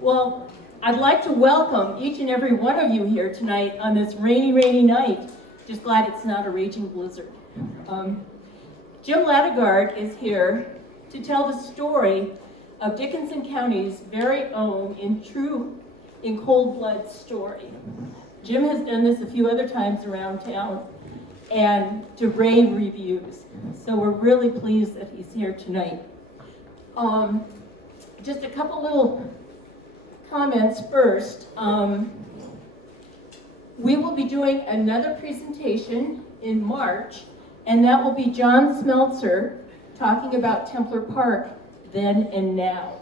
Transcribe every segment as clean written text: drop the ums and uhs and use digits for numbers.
Well, I'd like to welcome each and every one of you here tonight on this rainy, rainy night. Just glad it's not a raging blizzard. Jim Ladegard is here to tell the story of Dickinson County's very own in cold blood story. Jim has done this a few other times around town and to rave reviews. So we're really pleased that he's here tonight. Just a couple little comments first. We will be doing another presentation in March, and that will be John Smeltzer talking about Templar Park then and now.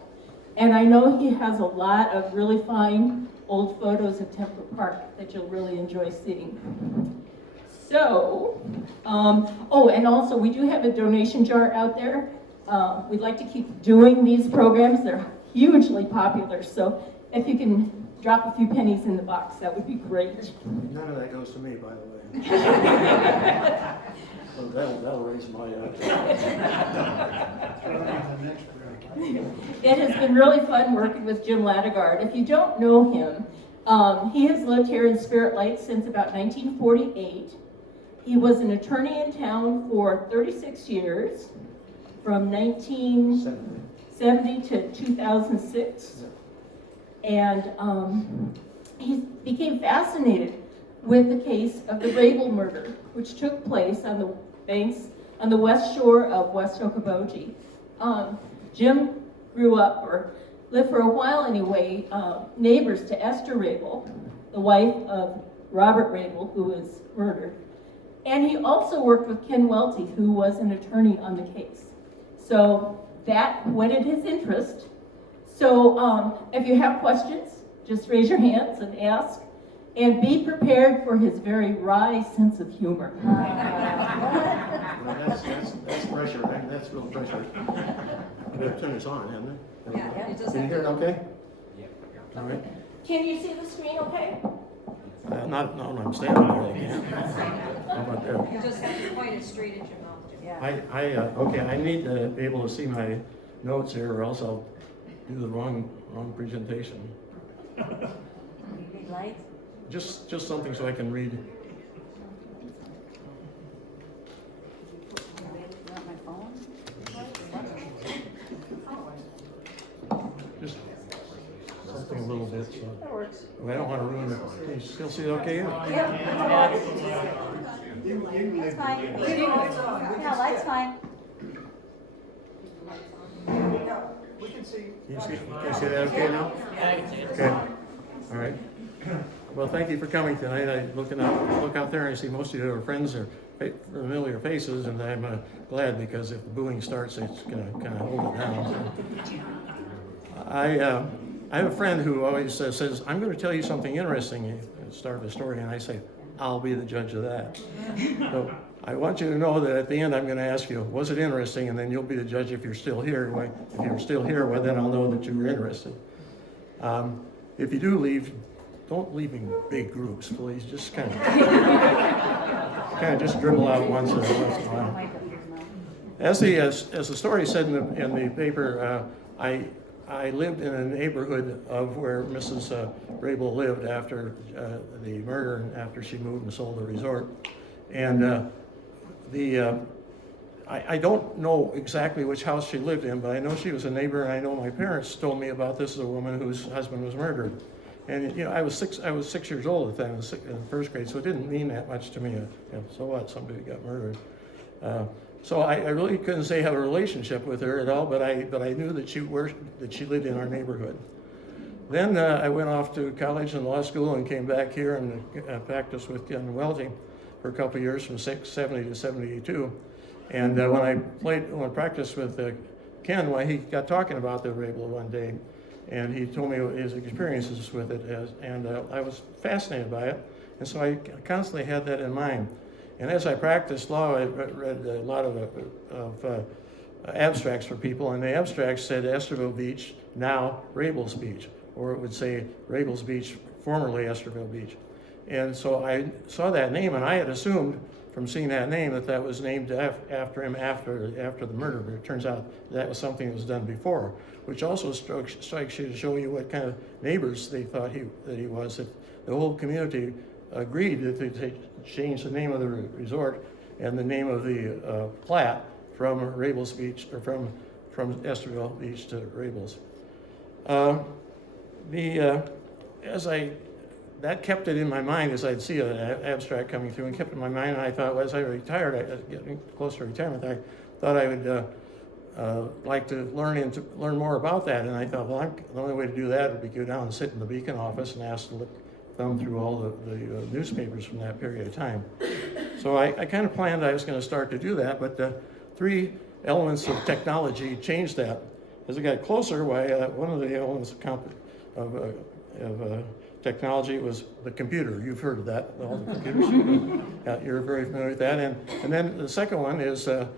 And I know he has a lot of really fine old photos of Templar Park that you'll really enjoy seeing. So, and also we do have a donation jar out there. We'd like to keep doing these programs. They're hugely popular, so if you can drop a few pennies in the box, that would be great. None of that goes to me, by the way. So that'll raise my... It has been really fun working with Jim Ladegard. If you don't know him, he has lived here in Spirit Lake since about 1948. He was an attorney in town for 36 years, from 1970 to 2006. And he became fascinated with the case of the Raebel murder, which took place on the banks, on the west shore of West Okoboji. Jim grew up, or lived for a while anyway, neighbors to Esther Raebel, the wife of Robert Raebel, who was murdered. And he also worked with Ken Welty, who was an attorney on the case. So that whetted his interest. So if you have questions, just raise your hands and ask. And be prepared for his very wry sense of humor. Well, that's pressure, right? That's real pressure. I'm going to turn this on, haven't I? Yeah, it does. Can you hear it okay? Yeah. All right. Can you see the screen okay? No, I'm standing there. I can't. How about there? You just have to point it straight at your mouth. Yeah. Okay, I need to be able to see my notes here, or else I'll do the wrong presentation. You need lights? Just something so I can read. You want my phone? Just something a little bit. So That works. I don't want to ruin it. Can you still see it okay? Yeah. That's fine. Yeah, light's fine. We can see. Can you see that okay now? Okay. All right. Well, thank you for coming tonight. I look out there and I see most of your friends are familiar faces, and I'm glad, because if the booing starts, it's going to kind of hold it down. So. I have a friend who always says, "I'm going to tell you something interesting at the start of the story," and I say, "I'll be the judge of that." So I want you to know that at the end I'm going to ask you, was it interesting? And then you'll be the judge if you're still here. If you're still here, well, then I'll know that you were interested. If you do leave, don't leave in big groups, please. Just kind of just dribble out once in a while. As the story said in the paper, I lived in a neighborhood of where Mrs. Raebel lived after the murder, and after she moved and sold the resort. And I don't know exactly which house she lived in, but I know she was a neighbor, and I know my parents told me about this as a woman whose husband was murdered. And I was 6 years old at that, in first grade, so it didn't mean that much to me. So what? Somebody got murdered. So I really couldn't say I had a relationship with her at all, but I knew that she lived in our neighborhood. Then I went off to college and law school and came back here and practiced with Ken Welty for a couple of years, from 70 to 72. And when I practiced with Ken, he got talking about the Raebel one day, and he told me his experiences with it, and I was fascinated by it, and so I constantly had that in mind. And as I practiced law, I read a lot of abstracts for people, and the abstracts said Esterville Beach, now Raebel's Beach, or it would say Raebel's Beach, formerly Esterville Beach. And so I saw that name, and I had assumed from seeing that name that was named after him after the murder. But it turns out that was something that was done before, which also strikes you to show you what kind of neighbors they thought that he was. That the whole community agreed that they change the name of the resort and the name of the plat from Raebel's Beach, or from Esterville Beach to Raebel's. That kept it in my mind as I'd see an abstract coming through, and kept it in my mind. And I thought, well, as I retired, getting close to retirement, I thought I would like to learn more about that. And I thought, well, the only way to do that would be go down and sit in the Beacon office and ask to thumb through all the newspapers from that period of time. So I kind of planned I was going to start to do that, but the three elements of technology changed that. As I got closer, one of the elements of technology was the computer. You've heard of that, all the computers. You're very familiar with that. And then the second one is the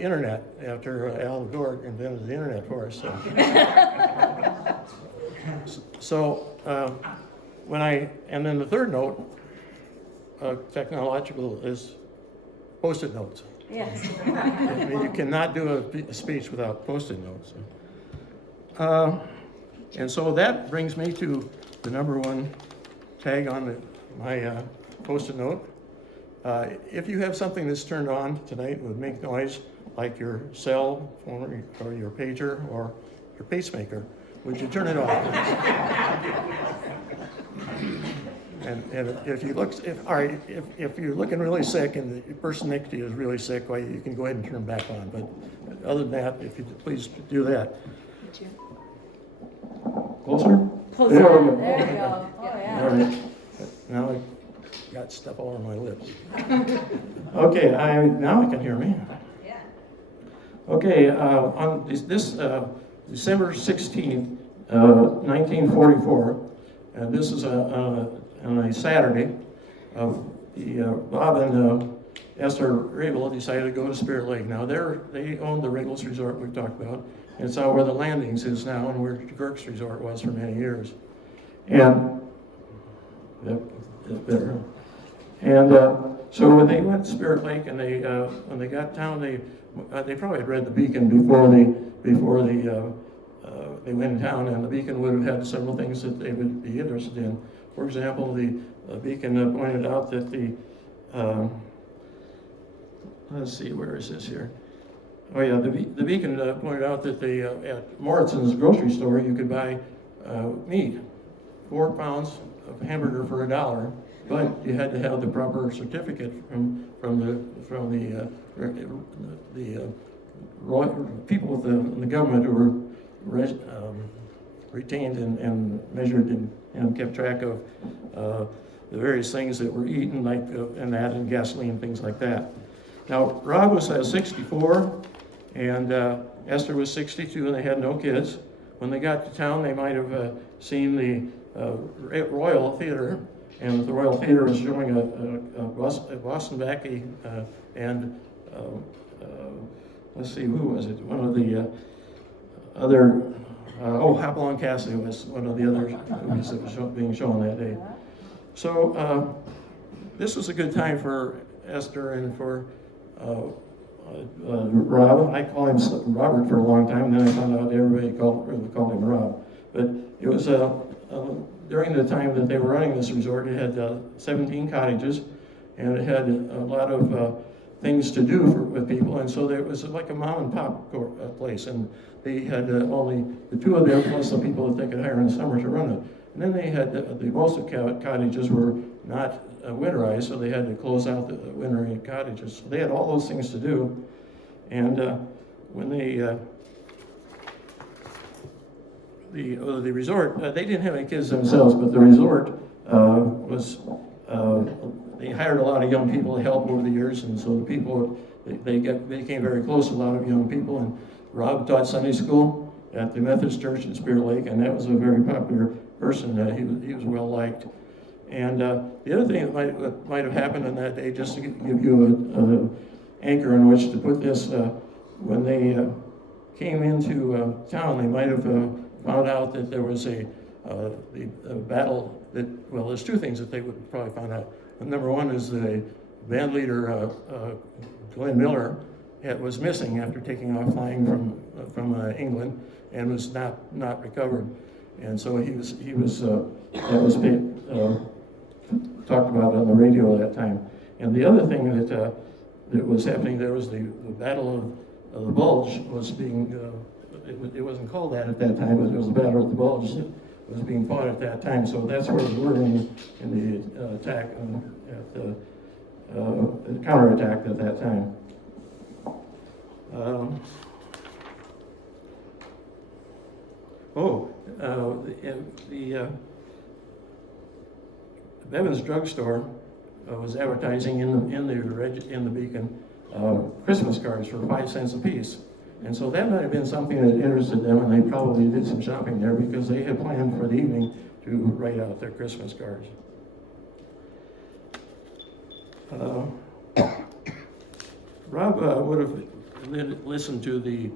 internet, after Al Gore invented the internet for us. And then the third note, technological, is Post-it notes. Yes. I mean, you cannot do a speech without Post-it notes. And so that brings me to the number one tag on my Post-it note. If you have something that's turned on tonight that would make noise, like your cell phone or your pager or your pacemaker, would you turn it off, please? And if you're looking really sick and the person next to you is really sick, well, you can go ahead and turn them back on. But other than that, if you please do that. Closer? Closer. There we go. There you go. Oh, yeah. All right. Now I got stuff all over my lips. Okay, now I can hear me. Yeah. Okay, on this December 16th, 1944, and this is on a Saturday, Bob and Esther Raebel decided to go to Spirit Lake. Now they owned the Raebel's Resort we've talked about. And it's out where the Landings is now and where Girk's Resort was for many years. And that's better. And so when they went to Spirit Lake and when they got down, they probably had read the Beacon before they went in town, and the Beacon would have had several things that they would be interested in. For example, the Beacon pointed out that let's see, where is this here? Oh yeah, the Beacon pointed out that at Morrison's grocery store you could buy meat, 4 pounds of hamburger for $1, but you had to have the proper certificate from the people in the government who were retained and measured and kept track of the various things that were eaten, like and gasoline, things like that. Now Rob was 64. And Esther was 62, and they had no kids. When they got to town, they might have seen the Royal Theater, and the Royal Theater was showing a Boston Becky and let's see, who was it? One of the other, Hopalong Cassidy was one of the other movies that was being shown that day. So this was a good time for Esther and for Rob. I call him Robert for a long time, and then I found out everybody called him Rob. But it was during the time that they were running this resort, it had 17 cottages, and it had a lot of things to do with people, and so there was like a mom and pop place, and they had only the two of them plus the people that they could hire in the summer to run it. And then they had most of cottages were not winterized, so they had to close out the wintering cottages. So they had all those things to do, and when the resort, they didn't have any kids themselves, but the resort they hired a lot of young people to help over the years, and so the people they became very close to a lot of young people. And Rob taught Sunday school at the Methodist Church in Spirit Lake, and that was a very popular person. He was well liked. And the other thing that might have happened on that day, just to give you an anchor on which to put this, when they came into town, they might have found out that there was a battle. Well, there's two things that they would probably find out. Number one is the band leader Glenn Miller was missing after taking off flying from England and was not recovered. And so that was talked about on the radio at that time. And the other thing that was happening there was the Battle of the Bulge was being, it wasn't called that at that time, but it was the Battle of the Bulge that was being fought at that time. So that's where we were in the attack, at the counterattack at that time. The Bevan's drugstore was advertising in the Beacon Christmas cards for 5 cents a piece. And so that might have been something that interested them, and they probably did some shopping there because they had planned for the evening to write out their Christmas cards. Rob would have listened to the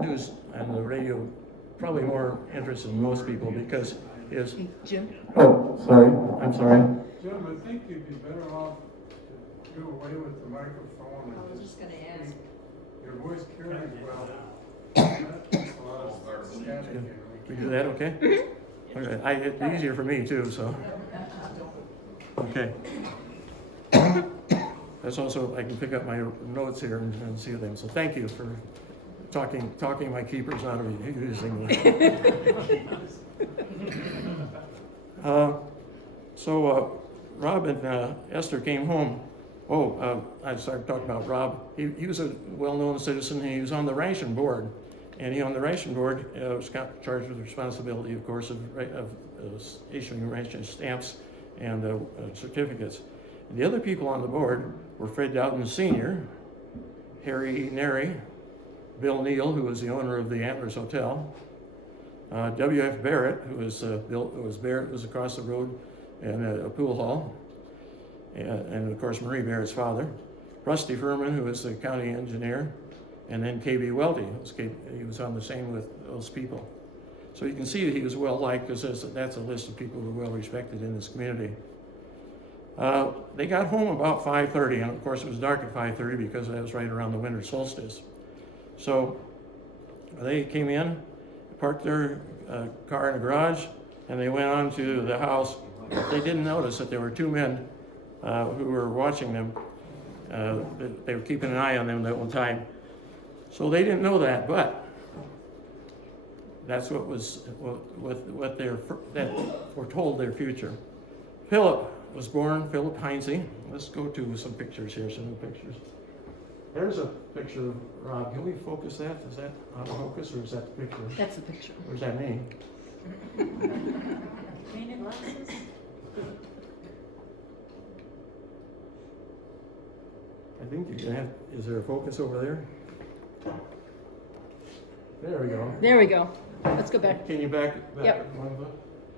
news and the radio, probably more interested than most people because his... Jim? Oh, sorry, I'm sorry. Jim, I think you'd be better off to do away with the microphone I was and just gonna ask. your voice carries well. That takes a lot of static and We do that, okay? Okay, it's easier for me too, so. Okay. That's also, I can pick up my notes here and see them. So thank you for talking my keepers out of using So Rob and Esther came home. I started talking about Rob. He was a well-known citizen. He was on the ration board. And he, on the ration board, was charged with the responsibility, of course, of issuing ration stamps and certificates. And the other people on the board were Fred Dowden Sr., Harry E. Neri, Bill Neal, who was the owner of the Antlers Hotel, W.F. Barrett, who was Barrett was across the road in a pool hall, and of course Marie Barrett's father, Rusty Furman, who was the county engineer, and then K.B. Welty. He was on the same with those people. So you can see that he was well liked because that's a list of people who are well respected in this community. They got home about 5:30, and of course it was dark at 5:30 because that was right around the winter solstice. So they came in, parked their car in the garage, and they went on to the house. They didn't notice that there were 2 men who were watching them. They were keeping an eye on them the whole time. So they didn't know that, but that's what that foretold their future. Philip was born, Philip Heinstein. Let's go to some pictures here, some new pictures. There's a picture of Rob. Can we focus that? Is that out of focus, or is that the picture? That's the picture. Or is that me? Painted glasses? I think you're gonna have, is there a focus over there? There we go. There we go. Let's go back. Can you back Yep. one of them?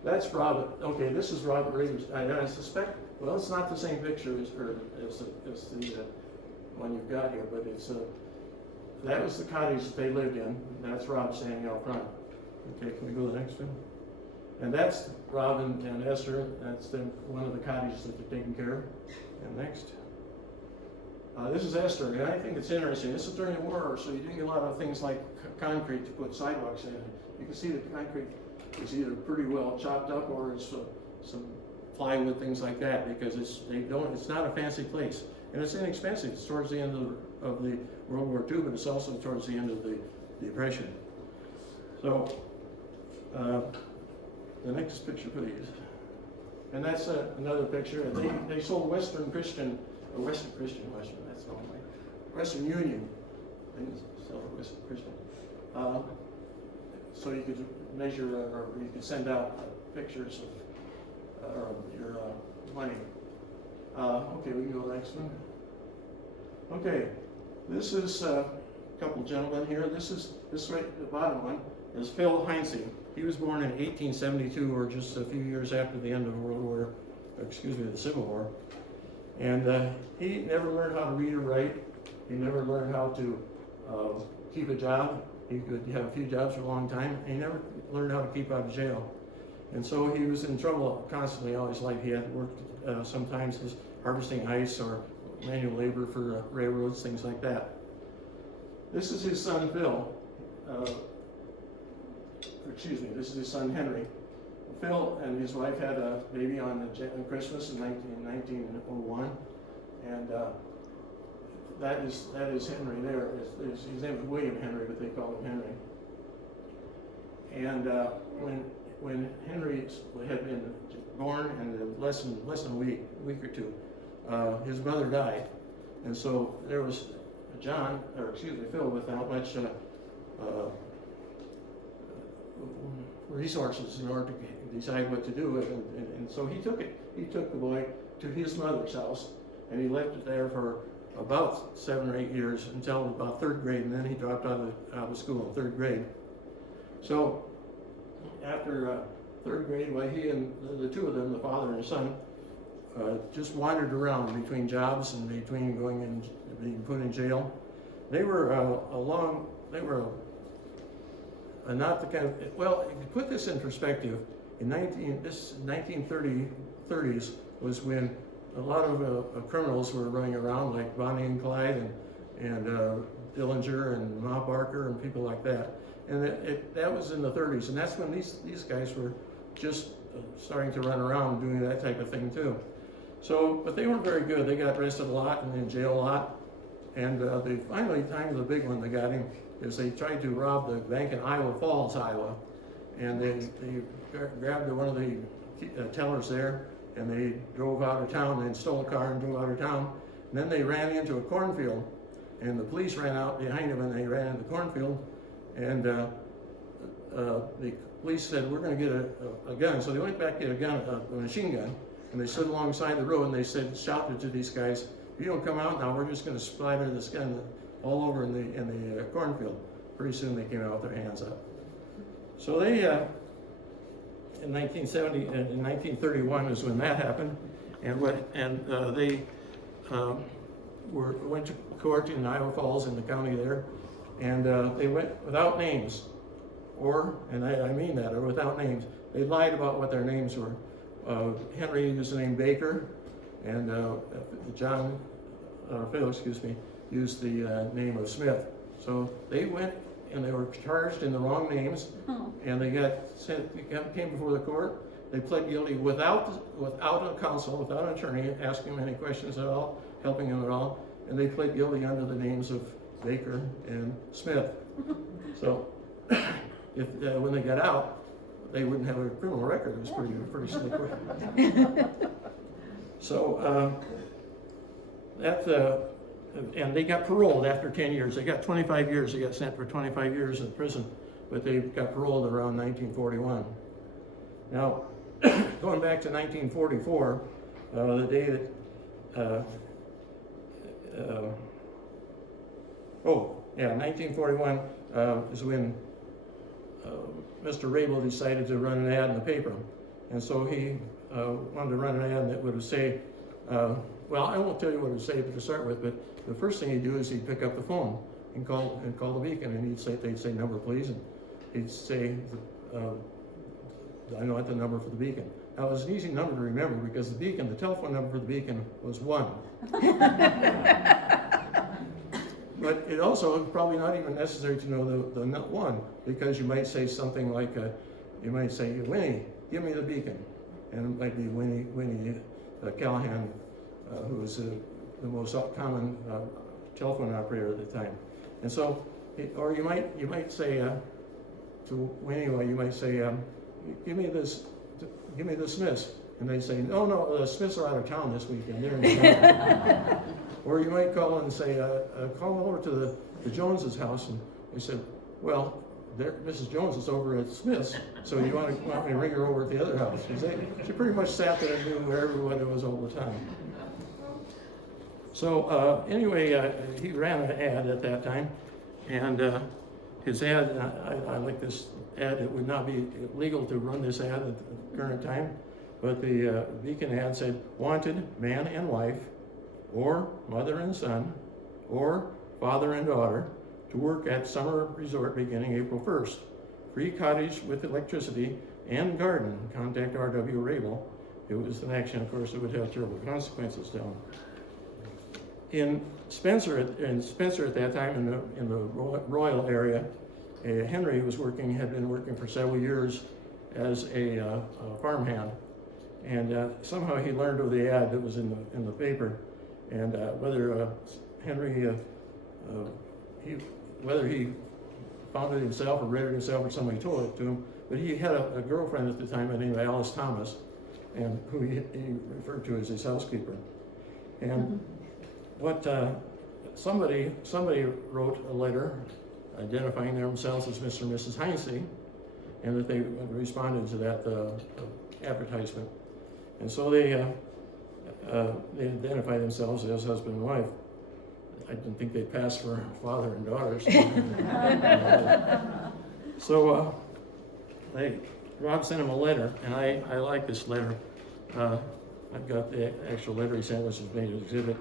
That's Robert. Okay, this is Robert Reeves. I suspect, well, it's not the same picture as the one you've got here, but it's that was the cottage that they lived in. That's Rob standing out front. Okay, can we go to the next one? And that's Rob and Esther. That's one of the cottages that they're taking care of. And next. This is Esther, and I think it's interesting. This is during the war, so you're doing a lot of things like concrete to put sidewalks in. You can see the concrete is either pretty well chopped up or it's some plywood, things like that, because it's not a fancy place. And it's inexpensive. It's towards the end of the World War II, but it's also towards the end of the Depression. So, the next picture, please. And that's another picture. They sold Western that's the wrong way. Western Union. They sell Western Christian. So you could measure, or you could send out pictures of your money. Okay, we can go to the next one. Okay, this is a couple gentlemen here. This right, the bottom one is Phil Heinstein. He was born in 1872, or just a few years after the end of the Civil War. And he never learned how to read or write. He never learned how to keep a job. He could have a few jobs for a long time. And he never learned how to keep out of jail. And so he was in trouble constantly all his life. He had worked sometimes. harvesting ice or manual labor for railroads, things like that. This is his son Phil. This is his son Henry. Phil and his wife had a baby on Christmas in 1901, and that is Henry there. His name is William Henry, but they call him Henry. And when Henry had been born, and less than a week or two, his mother died, and so there was Phil without much resources in order to decide what to do with it, and so he took it. He took the boy to his mother's house, and he left it there for about 7 or 8 years until about 3rd grade, and then he dropped out of school in 3rd grade. So after 3rd grade, well, he and the two of them, the father and son, just wandered around between jobs and between going and being put in jail. They were not the kind of, well, to put this in perspective, in 1930s was when a lot of criminals were running around, like Bonnie and Clyde and Dillinger and Ma Barker and people like that. And that was in the 30s, and that's when these guys were just starting to run around doing that type of thing too. So, but they weren't very good. They got arrested a lot and in jail a lot. And they finally, the big one that got him is they tried to rob the bank in Iowa Falls, Iowa. And they grabbed one of the tellers there, and they drove out of town and stole a car and drove out of town. And then they ran into a cornfield, and the police ran out behind them, and they ran into the cornfield. And the police said, "We're going to get a gun." So they went back to get a machine gun, and they stood alongside the road, and they shouted to these guys, "If you don't come out now, we're just going to splatter this gun all over in the cornfield." Pretty soon they came out with their hands up. So they, in 1931 is when that happened, and they went to court in Iowa Falls in the county there, and they went without names, and I mean that, or without names. They lied about what their names were. Henry used the name Baker, and Phil, used the name of Smith. So they went and they were charged in the wrong names, and they came before the court. They pled guilty without a counsel, without an attorney asking them any questions at all, helping them at all, and they pled guilty under the names of Baker and Smith. So when they got out, they wouldn't have a criminal record. It was pretty slick. So and they got paroled after 10 years. They got 25 years. They got sent for 25 years in prison, but they got paroled around 1941. Now, going back to 1944, the day that 1941 is when Mr. Raebel decided to run an ad in the paper. And so he wanted to run an ad that would say, well, I won't tell you what it would say to start with, but the first thing he'd do is he'd pick up the phone and call the Beacon, and they'd say, "Number, please," and he'd say, "I want the number for the Beacon." Now, it was an easy number to remember because the telephone number for the Beacon was 1. But it also is probably not even necessary to know the 1, because you might say something like, you might say, "Winnie, give me the Beacon," and it might be Winnie Callahan, who was the most common telephone operator at the time. And so, or you might say to Winnie, you might say, give me the Smiths," and they say, "No, the Smiths are out of town this weekend. They're in town." Or you might call and say, "Call over to the Joneses' house," and they said, "Well, Mrs. Jones is over at Smith's, so you want me to ring her over at the other house?" Because she pretty much sat there and knew where everyone was all the time. So anyway, he ran an ad at that time, and his ad, I like this ad. It would not be legal to run this ad at the current time, but the Beacon ad said, "Wanted man and wife, or mother and son, or father and daughter, to work at summer resort beginning April 1st. Free cottage with electricity and garden. Contact R.W. Raebel it was an action, of course, that would have terrible consequences down. In Spencer at that time, in the Royal area, Henry had been working for several years as a farmhand, and somehow he learned of the ad that was in the paper, and whether he found it himself or read it himself or somebody told it to him, but he had a girlfriend at the time named Alice Thomas, and who he referred to as his housekeeper. And what somebody wrote a letter identifying themselves as Mr. and Mrs. Heinstein, and that they responded to that advertisement. And so they identified themselves as husband and wife. I didn't think they'd pass for father and daughter. So Rob sent him a letter, and I like this letter. I've got the actual letter he sent, which is made an exhibit,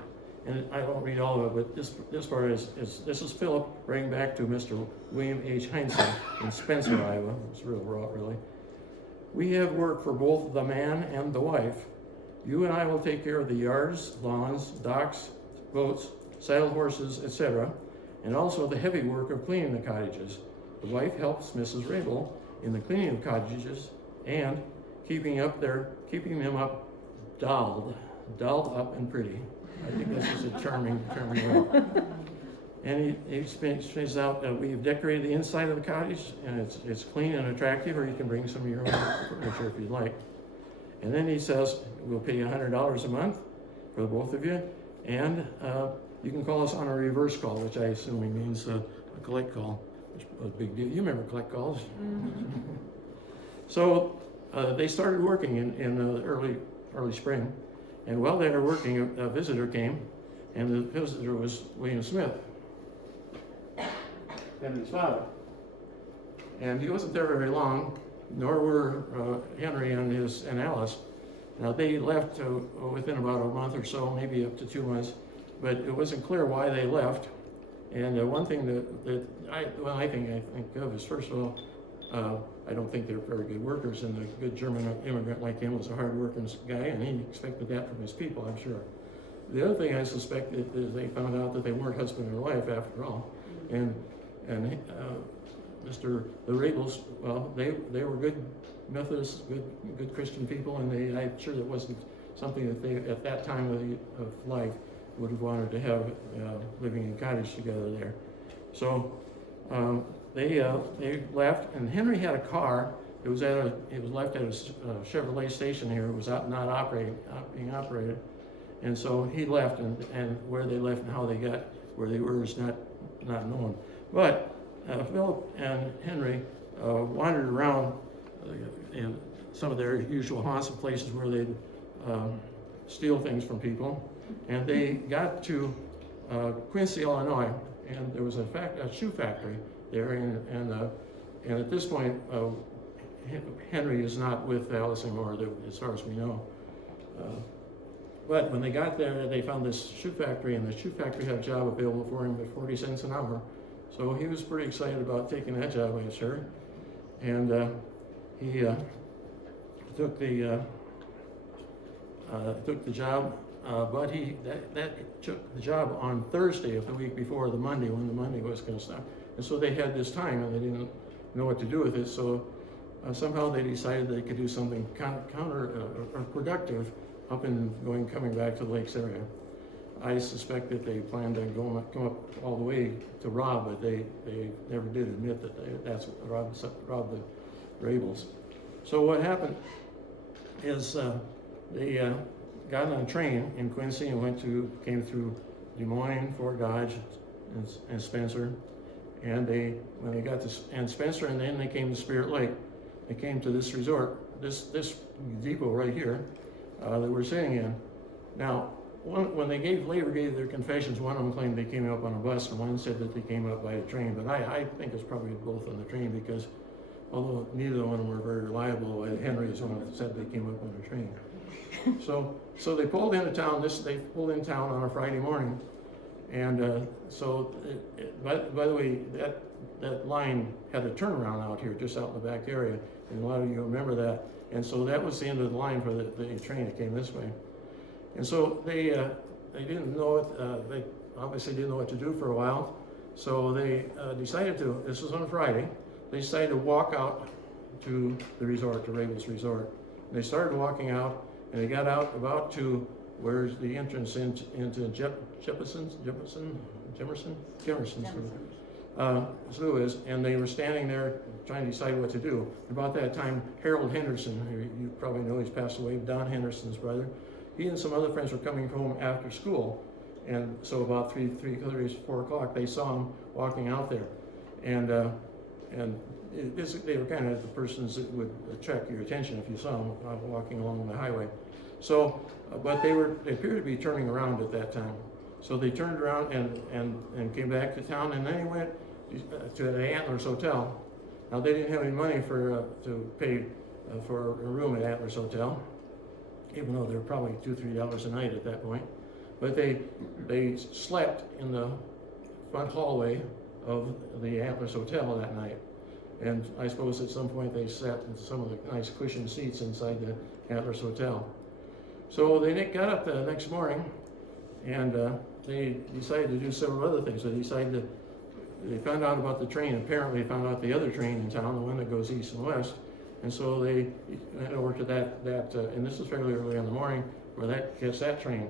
and I won't read all of it, but this part is this is Philip writing back to Mr. William H. Heinstein in Spencer, Iowa. It's real raw, really. We have work for both the man and the wife. You and I will take care of the yards, lawns, docks, boats, saddle horses, etc., and also the heavy work of cleaning the cottages. The wife helps Mrs. Raebel in the cleaning of cottages and keeping them up dolled up and pretty. I think this is a charming word. And he explains out that we've decorated the inside of the cottage, and it's clean and attractive, or you can bring some of your own furniture if you'd like. And then he says, we'll pay you $100 a month for the both of you, and you can call us on a reverse call, which I assume he means a collect call, which was a big deal. You remember collect calls? Mm-hmm. So they started working in the early spring, and while they were working, a visitor came, and the visitor was William Smith, Henry's father. And he wasn't there very long, nor were Henry and Alice. Now they left within about a month or so, maybe up to 2 months, but it wasn't clear why they left. And one thing that I think of is, first of all, I don't think they're very good workers, and a good German immigrant like him was a hard-working guy, and he expected that from his people, I'm sure. The other thing I suspect is they found out that they weren't husband and wife after all, and the Raebels, well, they were good Methodists, good Christian people, and I'm sure that wasn't something that they, at that time of life, would have wanted to have living in cottage together there. So they left, and Henry had a car. It was left at a Chevrolet station here. It was not being operated, and so he left, and where they left and how they got where they were is not known. But Philip and Henry wandered around in some of their usual haunts of places where they'd steal things from people, and they got to Quincy, Illinois, and there was a shoe factory there, and at this point, Henry is not with Alice anymore, as far as we know. But when they got there, they found this shoe factory, and the shoe factory had a job available for him at 40 cents an hour. So he was pretty excited about taking that job, I'm sure. And he took the job, but that took the job on Thursday of the week before the Monday, when the Monday was going to start. And so they had this time, and they didn't know what to do with it. So somehow they decided they could do something or productive coming back to the lakes area. I suspect that they planned on come up all the way to Rob, but they never did admit that that's what robbed the Raebels. So what happened is they got on a train in Quincy and came through Des Moines, Fort Dodge, and Spencer, and when they got to Spencer, and then they came to Spirit Lake. They came to this resort, this depot right here that we're sitting in. Now, when they later gave their confessions, one of them claimed they came up on a bus, and one said that they came up by a train. But I think it's probably both on the train, because although neither one of them were very reliable, Henry is one that said they came up on a train. So they pulled into town. They pulled in town on a Friday morning, and by the way, that line had a turnaround out here, just out in the back area, and a lot of you remember that. And so that was the end of the line for the train that came this way. And so they didn't know it, they obviously didn't know what to do for a while. So they decided to, this was on a Friday, they decided to walk out to the resort, to Raebel's resort. And they started walking out, and they got out about to where's the entrance into Jefferson's zoo is, and they were standing there trying to decide what to do. About that time, Harold Henderson, who you probably know, he's passed away, Don Henderson's brother, he and some other friends were coming home after school, and so about 3:30, 4 o'clock, they saw him walking out there, and they were kind of the persons that would attract your attention if you saw them walking along the highway. So, but they appeared to be turning around at that time. So they turned around and came back to town, and then they went to the Antlers Hotel. Now they didn't have any money to pay for a room at Antlers Hotel, even though they were probably $2-3 a night at that point. But they slept in the front hallway of the Antlers Hotel that night. And I suppose at some point they sat in some of the nice cushioned seats inside the Antlers Hotel. So they got up the next morning, and they decided to do several other things. They found out about the train. Apparently, they found out the other train in town, the one that goes east and west. And so they went over to that, and this was fairly early in the morning, where that gets that train.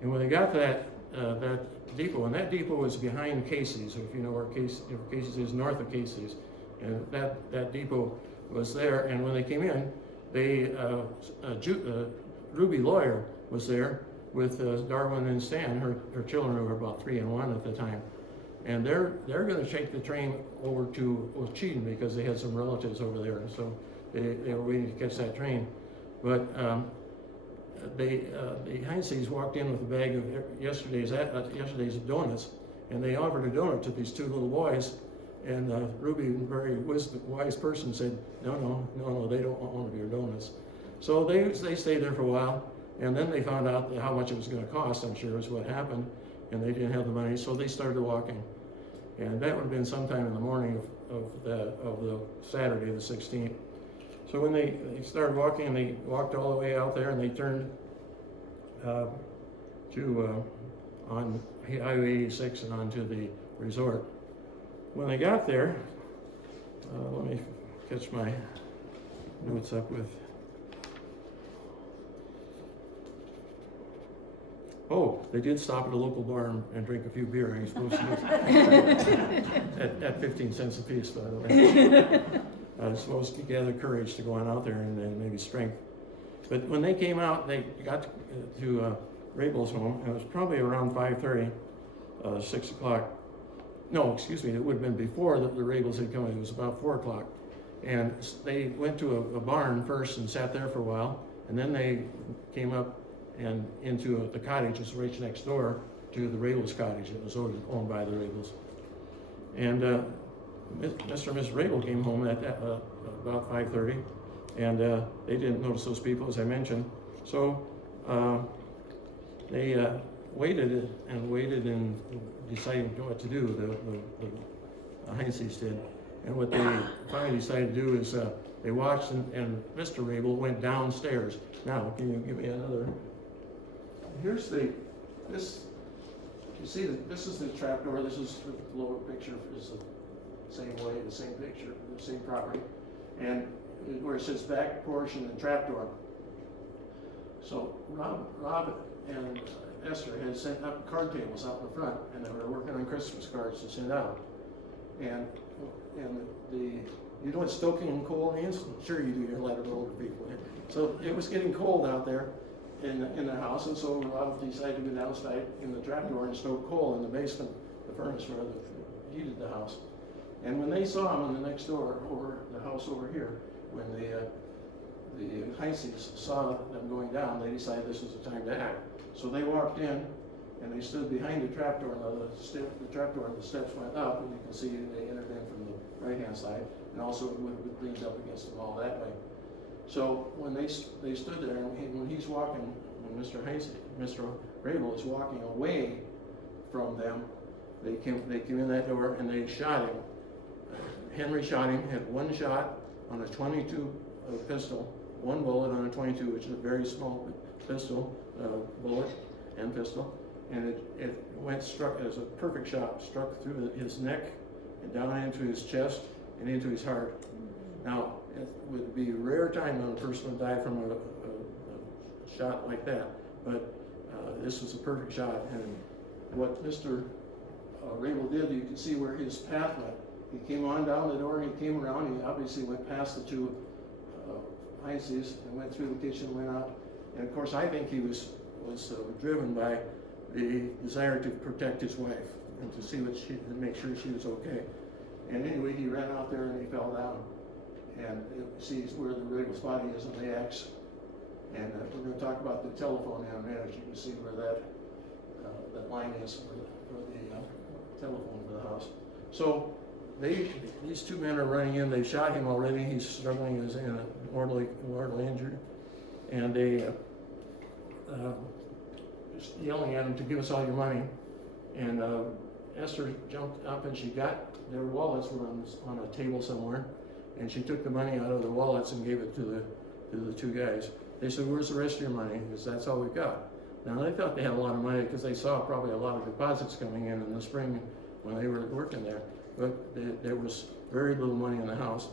And when they got to that depot, and that depot was behind Casey's, if you know where Casey's is, north of Casey's, and that depot was there. And when they came in, Ruby Lawyer was there with Darwin and Stan, her children, who were about 3 and 1 at the time. And they're going to take the train over to Cheatham because they had some relatives over there, and so they were waiting to catch that train. But the Heinsteins walked in with a bag of yesterday's donuts, and they offered a donut to these 2 little boys. And Ruby, a very wise person, said, no, they don't want one of your donuts. So they stayed there for a while, and then they found out how much it was going to cost, I'm sure is what happened, and they didn't have the money, so they started walking. And that would have been sometime in the morning of the Saturday, the 16th. So when they started walking, and they walked all the way out there, and they turned on Highway 86 and onto the resort. When they got there, let me catch my notes up with. Oh, they did stop at a local bar and drink a few beer. You're supposed to at 15 cents a piece, by the way. I was supposed to gather courage to go on out there and maybe strength. But when they came out, they got to Raebel's home, and it was probably around 5:30, 6 o'clock. No, excuse me, it would have been before the Raebels had come in. It was about 4 o'clock. And they went to a barn first and sat there for a while, and then they came up and into the cottage, was right next door to the Raebel's cottage. It was owned by the Raebels. And Mr. and Miss Raebel came home at about 5:30, and they didn't notice those people, as I mentioned. So they waited and decided what to do, the Heinsteins did. And what they finally decided to do is they watched, and Mr. Raebel went downstairs. Now, can you give me another? Here's this, you see, this is the trapdoor. This is the lower picture, is the same way, the same picture, the same property. And where it says back portion and trapdoor. So Rob and Esther had sent up card tables out in the front, and they were working on Christmas cards to send out. And you know what stoking coal means? Sure you do, you're a lot of older people. So it was getting cold out there in the house, and so Rob decided to go downside in the trapdoor and stoke coal in the basement, the furnace where they heated the house. And when they saw him in the next door, over the house over here, when the Heinsteins saw them going down, they decided this was the time to act. So they walked in, and they stood behind the trapdoor, and the trapdoor and the steps went up, and you can see they entered in from the right-hand side, and also it leaned up against the wall that way. So when they stood there, and when he's walking, when Mr. Raebel is walking away from them, they came in that door and they shot him. Henry shot him, had one shot on a .22 pistol, one bullet on a .22, which is a very small pistol, bullet and pistol, and it struck as a perfect shot, struck through his neck and down into his chest and into his heart. Now, it would be a rare time when a person would die from a shot like that, but this was a perfect shot. And what Mr. Raebel did, you can see where his path went. He came on down the door, he came around, he obviously went past the two Heinsteins and went through the kitchen, went out. And of course, I think he was driven by the desire to protect his wife and to see to make sure she was okay. And anyway, he ran out there and he fell down. And you see where the Raebel's body is on the X. And we're going to talk about the telephone in a minute. You can see where that line is for the telephone for the house. So these two men are running in. They shot him already. He's struggling, he's in a mortally injured. And they just yelling at him to give us all your money. And Esther jumped up and she got their wallets were on a table somewhere. And she took the money out of the wallets and gave it to the two guys. They said, "Where's the rest of your money?" Because that's all we've got. Now they thought they had a lot of money because they saw probably a lot of deposits coming in the spring when they were working there. But there was very little money in the house.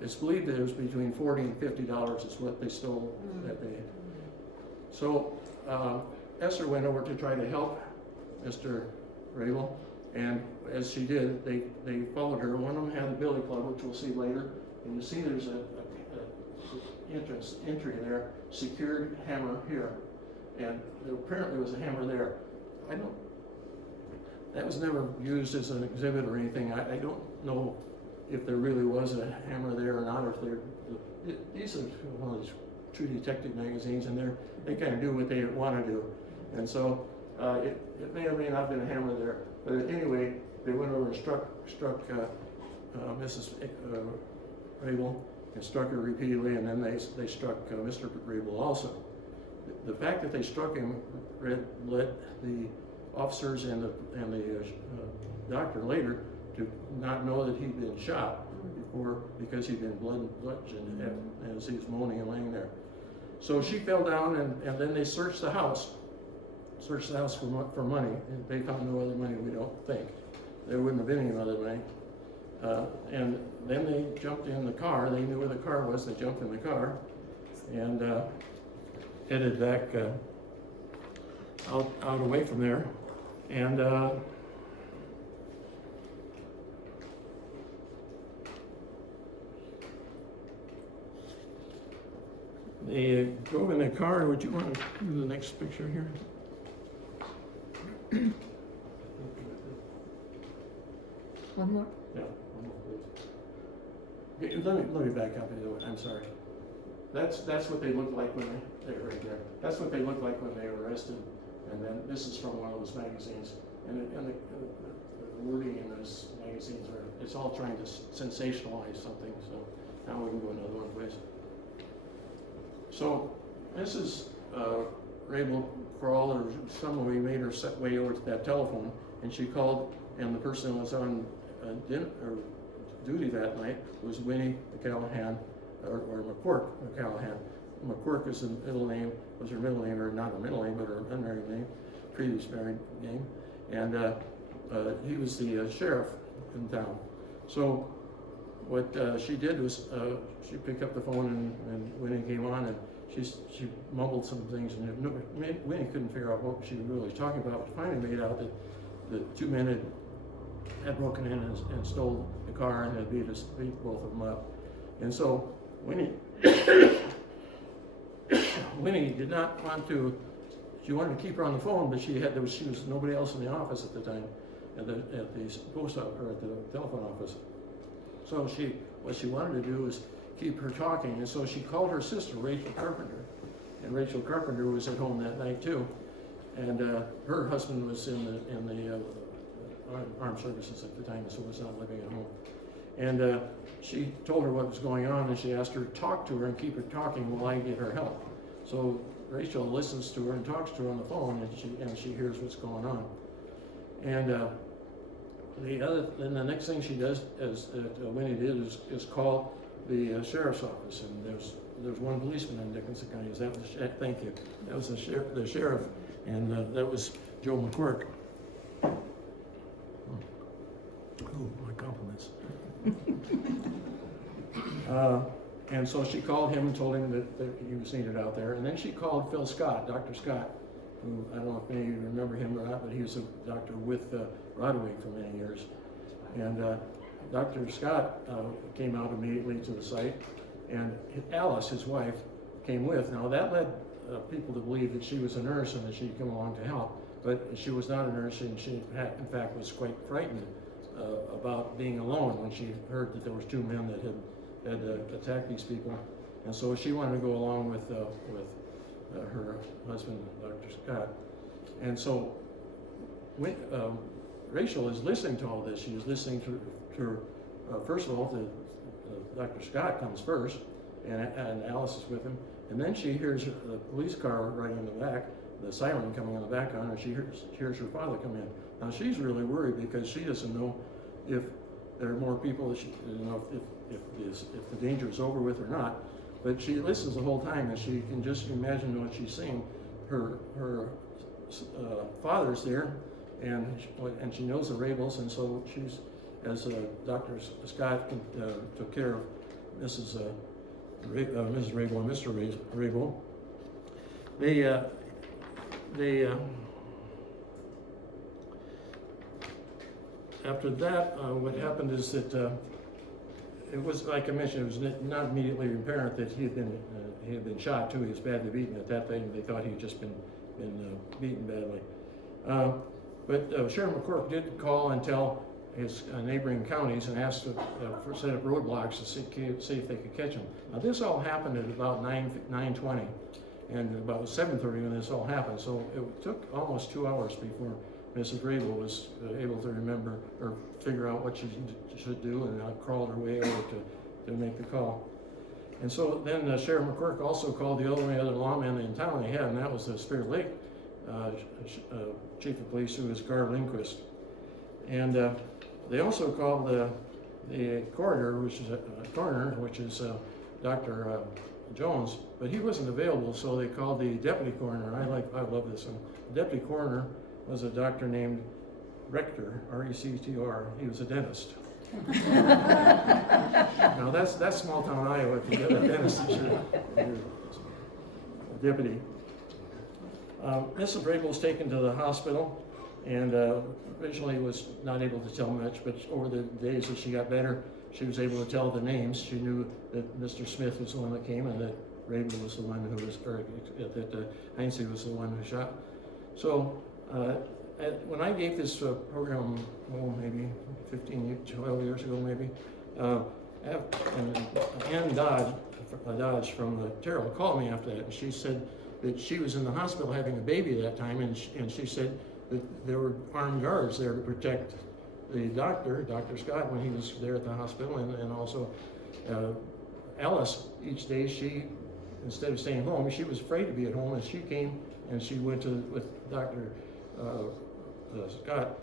It's believed that it was between $40 and $50 is what they stole that day. So Esther went over to try to help Mr. Raebel. And as she did, they followed her. One of them had a billy club, which we'll see later. And you see there's a entry there, secured hammer here. And there apparently was a hammer there. That was never used as an exhibit or anything. I don't know if there really was a hammer there or not, or if these are one of these True Detective magazines, and they kind of do what they want to do. And so it may or may not have been a hammer there. But anyway, they went over and struck Mrs. Raebel and struck her repeatedly, and then they struck Mr. Raebel also. The fact that they struck him led the officers and the doctor later to not know that he'd been shot before, because he'd been bludgeoned as he was moaning and laying there. So she fell down, and then they searched the house for money, and they found no other money, we don't think. There wouldn't have been any other money. And then they jumped in the car. They knew where the car was. They jumped in the car and headed back out away from there. And they drove in the car. Would you want to do the next picture here? One more? Yeah, one more, please. Let me back up. I'm sorry. That's what they looked like when they're right there. That's what they looked like when they were arrested. And then this is from one of those magazines. And the wording in those magazines it's all trying to sensationalize something. So now we can go another one, please. So Mrs. Raebel crawled, or some way made her way over to that telephone, and she called, and the person who was on duty that night was Winnie McCallahan, or McQuirk McCallahan. McQuirk is was her middle name, or not her middle name, but her unmarried name, previous married name, and he was the sheriff in town. So what she did was she picked up the phone, and Winnie came on, and she mumbled some things, and Winnie couldn't figure out what she was really talking about, but finally made out that the two men had broken in and stole the car and had beat both of them up. And so Winnie did not want to. She wanted to keep her on the phone, but she was nobody else in the office at the time, at the post office, or at the telephone office. So what she wanted to do was keep her talking, and so she called her sister, Rachel Carpenter, and Rachel Carpenter was at home that night too, and her husband was in the armed services at the time, so was not living at home. And she told her what was going on, and she asked her to talk to her and keep her talking while I get her help. So Rachel listens to her and talks to her on the phone, and she hears what's going on. And then the next thing she does, as Winnie did, is call the sheriff's office, and there's one policeman in Dickinson County. Thank you. That was the sheriff, and that was Joe McCork. Oh, my compliments. And so she called him and told him that he was needed out there. And then she called Phil Scott, Dr. Scott, who, I don't know if many of you remember him or not, but he was a doctor with Rodway for many years. And Dr. Scott came out immediately to the site, and Alice, his wife, came with. Now that led people to believe that she was a nurse and that she'd come along to help, but she was not a nurse, and she in fact was quite frightened about being alone when she heard that there was two men that had attacked these people. And so she wanted to go along with her husband, Dr. Scott. And so when, Rachel is listening to all this. She is listening to first of all, Dr. Scott comes first, and Alice is with him. And then she hears the police car riding in the back, the siren coming in the background, and she hears her father come in. Now she's really worried because she doesn't know if there are more people, that she, you know, if the danger is over with or not. But she listens the whole time, and she can just imagine what she's seeing. Her father's there, and she knows the Raebels, and so she's, as Dr. Scott took care of Mrs. Raebel and Mr. Raebel, after that, what happened is that it was, like I mentioned, it was not immediately apparent that he had been shot too. He was badly beaten at that time. They thought he had just been beaten badly. But Sheriff McCork did call and tell his neighboring counties and asked to set up roadblocks to see if they could catch him. Now this all happened at about 9:20, and about 7:30 when this all happened. So it took almost 2 hours before Mrs. Raebel was able to remember or figure out what she should do, and crawled her way over to make the call. And so then Sheriff McCork also called the only other lawman in town they had, and that was the Spirit Lake Chief of Police, who was Gar Lindquist. And they also called the coroner, which is Dr. Jones, but he wasn't available, so they called the deputy coroner. I love this one. The deputy coroner was a doctor named Rector, R-E-C-T-R. He was a dentist. Now that's small town Iowa. If you get a dentist, you're a deputy. Mrs. Raebel was taken to the hospital, and originally was not able to tell much, but over the days that she got better, she was able to tell the names. She knew that Mr. Smith was the one that came, and that Raebel was the one who was, or that Heinstein was the one who shot. So when I gave this program, maybe 12 years ago, maybe, and Ann Dodge from the Terrell called me after that, and she said that she was in the hospital having a baby at that time, and she said that there were armed guards there to protect the Dr. Scott, when he was there at the hospital, and also Alice. Each day she, instead of staying home, she was afraid to be at home, and she came and she went with Dr. Scott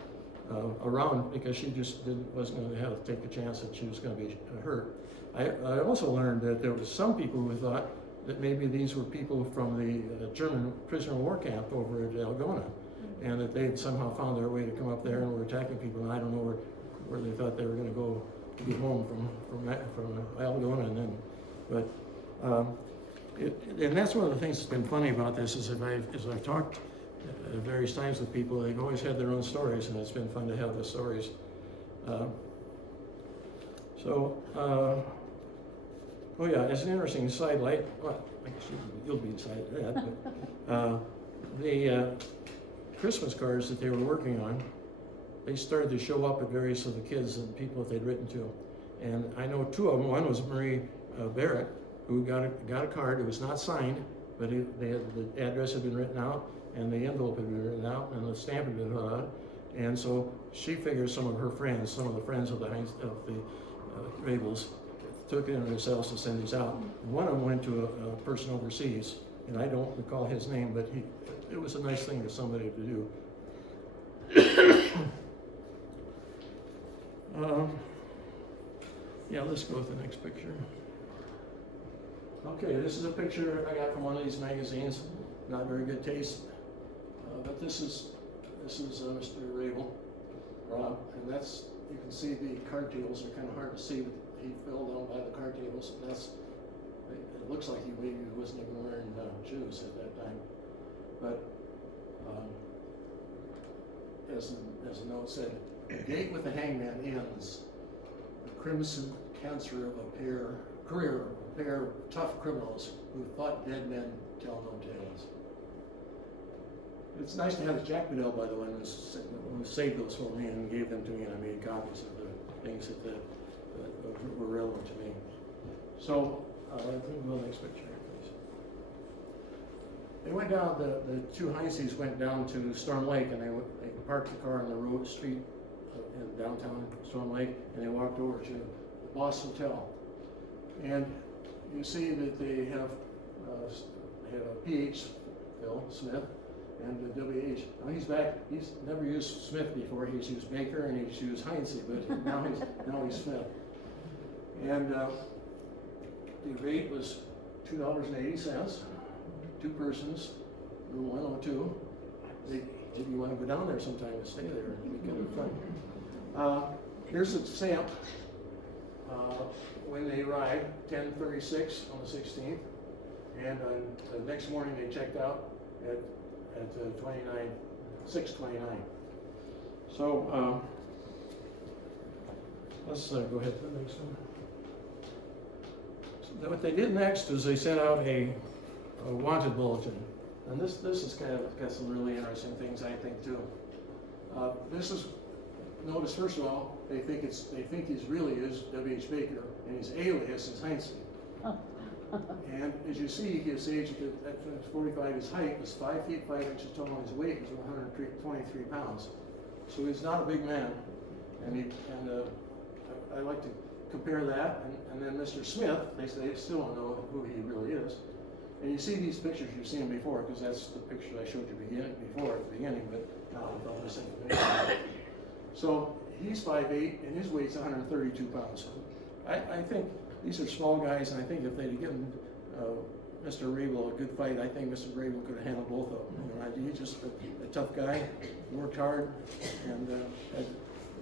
around, because she just wasn't going to have to take the chance that she was going to be hurt. I also learned that there were some people who thought that maybe these were people from the German prisoner of war camp over at Algona, and that they had somehow found their way to come up there and were attacking people. And I don't know where they thought they were going to go to get home from Algona, and then, but and that's one of the things that's been funny about this is as I've talked at various times with people, they've always had their own stories, and it's been fun to have the stories. Oh yeah, it's an interesting sidelight. Well, I guess you'll be inside that. But, the Christmas cards that they were working on, they started to show up at various of the kids and people that they'd written to. And I know two of them. One was Marie Barrett, who got a card. It was not signed, but the address had been written out, and the envelope had been written out, and the stamp had been put out. And so she figures some of the friends of the Raebels, took it into themselves to send these out. One of them went to a person overseas, and I don't recall his name, but it was a nice thing for somebody to do. Yeah, let's go with the next picture. Okay, this is a picture I got from one of these magazines. Not very good taste, but this is Mr. Raebel, and that's, you can see the card tables are kind of hard to see, but he fell down by the card tables, and that's, it looks like he maybe wasn't even wearing shoes at that time. But as the note said, the gate with the hangman ends. The crimson cancer of a career of a pair of tough criminals who thought dead men tell no tales. It's nice to have Jack Bedell, by the way, who saved those for me and gave them to me, and I made copies of the things that were relevant to me. So, let's move to the next picture here, please. They went down, the two Heinsteins went down to Storm Lake, and they parked the car on the street in downtown Storm Lake, and they walked over to the Boss Hotel. And you see that they have a PH, Phil Smith, and the WH. Now he's back. He's never used Smith before. He's used Baker and he's used Heinstein, but now he's Smith. And the rate was $2.80, 2 persons, room 102. Did you want to go down there sometime to stay there? It'd be kind of fun. Here's a stamp. When they arrived, 10:36 on the 16th, and the next morning they checked out at 6:29. So let's go ahead to the next one. So what they did next is they sent out a wanted bulletin, and this is kind of got some really interesting things, I think, too. This is, notice first of all, they think he's really is W.H. Baker, and his alias is Heinstein. And as you see, his age at 45, his height was 5 feet 5 inches tall, and his weight was 123 pounds. So he's not a big man, and I like to compare that. And then Mr. Smith, they still don't know who he really is. And you see these pictures, you've seen them before, because that's the picture I showed you before at the beginning, but now I found this information. So he's 5'8", and his weight's 132 pounds. I think these are small guys, and I think if they'd given Mr. Raebel a good fight, I think Mr. Raebel could have handled both of them. You know, he's just a tough guy, worked hard, and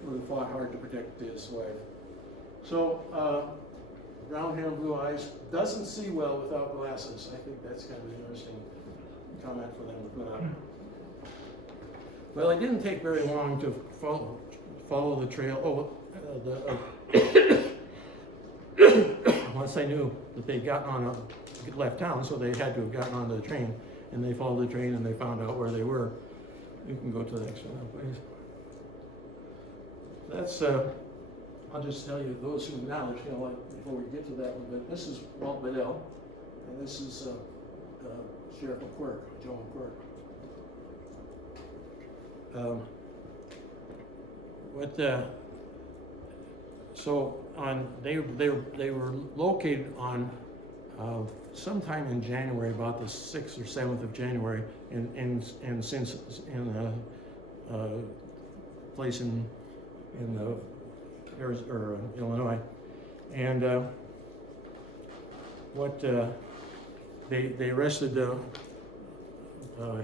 really fought hard to protect his wife. So, brown hair and blue eyes, doesn't see well without glasses. I think that's kind of an interesting comment for them to put out. Well, it didn't take very long to follow the trail. Once they knew that they'd gotten left town, so they had to have gotten onto the train, and they followed the train and they found out where they were. You can go to the next one now, please. That's, I'll just tell you those who knowledge, before we get to that one, but this is Walt Bedell, and this is Sheriff McQuirk, Joe McQuirk. They were located on sometime in January, about the 6th or 7th of January, in a place in Illinois, and they arrested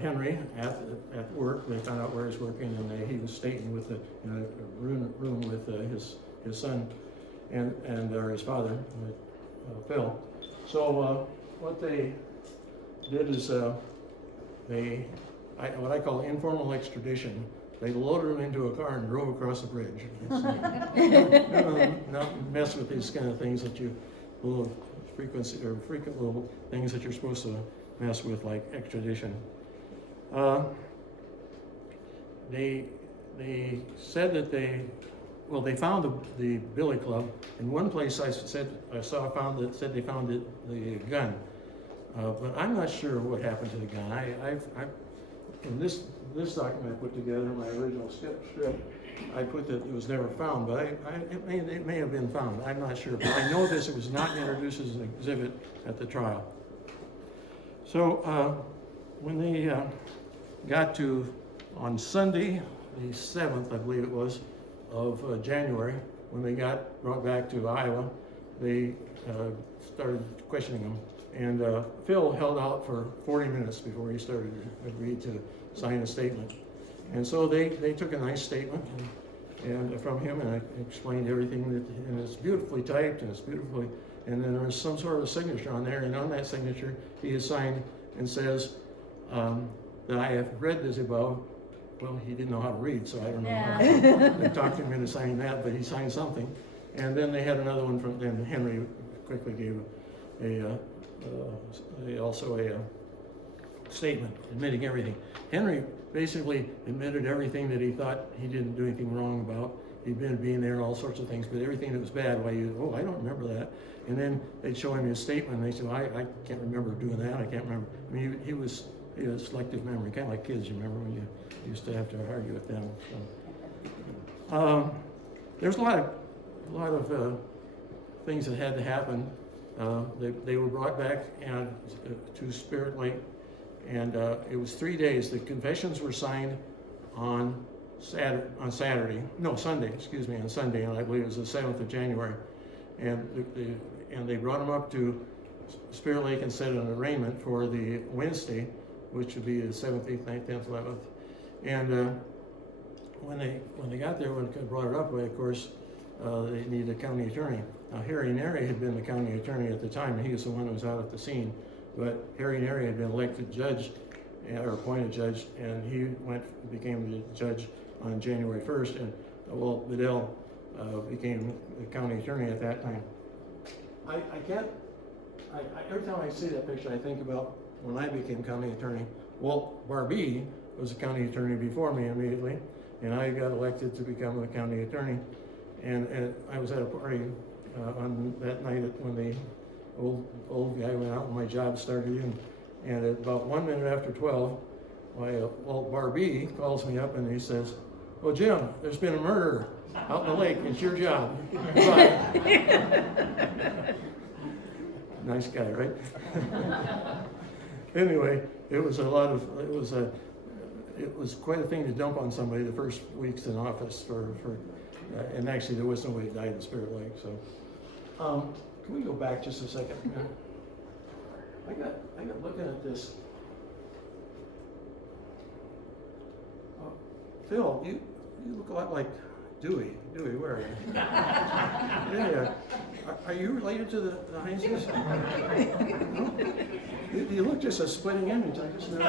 Henry at work. They found out where he was working, and he was staying with in a room with his son and his father, Phil. So what they did is what I call informal extradition. They loaded him into a car and drove across the bridge. Not mess with these kind of things that frequent little things that you're supposed to mess with, like extradition. They said that they found the billy club. In one place I said they found the gun, but I'm not sure what happened to the gun. In this document I put together, my original script, I put that it was never found, but it may have been found. I'm not sure, but I know this. It was not introduced as an exhibit at the trial. So when they got to, on Sunday, the 7th, I believe it was, of January, when they got brought back to Iowa, they started questioning him. And Phil held out for 40 minutes before he agreed to sign a statement. And so they took a nice statement and from him, and I explained everything, and it's beautifully typed, and it's beautifully, and then there was some sort of signature on there, and on that signature, he has signed and says that I have read this above. Well, he didn't know how to read, so I don't know how they talked him into signing that, but he signed something. And then they had another one from, then Henry quickly gave also a statement admitting everything. Henry basically admitted everything that he thought he didn't do anything wrong about. He'd been being there, all sorts of things, but everything that was bad, why I don't remember that. And then they'd show him his statement, and they said, I can't remember doing that, I can't remember. I mean, he was selective memory, kind of like kids, you remember when you used to have to argue with them. So, there's a lot of things that had to happen. They were brought back to Spirit Lake, and it was 3 days. The confessions were signed on Sunday, and I believe it was the 7th of January. And they brought them up to Spirit Lake and set an arraignment for the Wednesday, which would be the 7th, 8th, 9th, 10th, 11th. And when they got there, when they brought it up, of course, they needed a county attorney. Now, Harry Neri had been the county attorney at the time, and he was the one who was out at the scene. But Harry Neri had been elected judge, or appointed judge, and he became the judge on January 1st, and Walt Bedell became the county attorney at that time. Every time I see that picture, I think about when I became county attorney. Walt Barbee was a county attorney before me immediately, and I got elected to become the county attorney. And I was at a party on that night when the old guy went out and my job started and at about 1 minute after 12, Walt Barbee calls me up and he says, "Well, Jim, there's been a murder out in the lake. It's your job." Nice guy, right? Anyway, it was quite a thing to dump on somebody the first weeks in office and actually there was nobody died in Spirit Lake. So, can we go back just a second? I got looking at this. Phil, you look a lot like Dewey. Dewey, where are you? Yeah. Are you related to the Heinsteins? No? You look just a splitting image. I just never.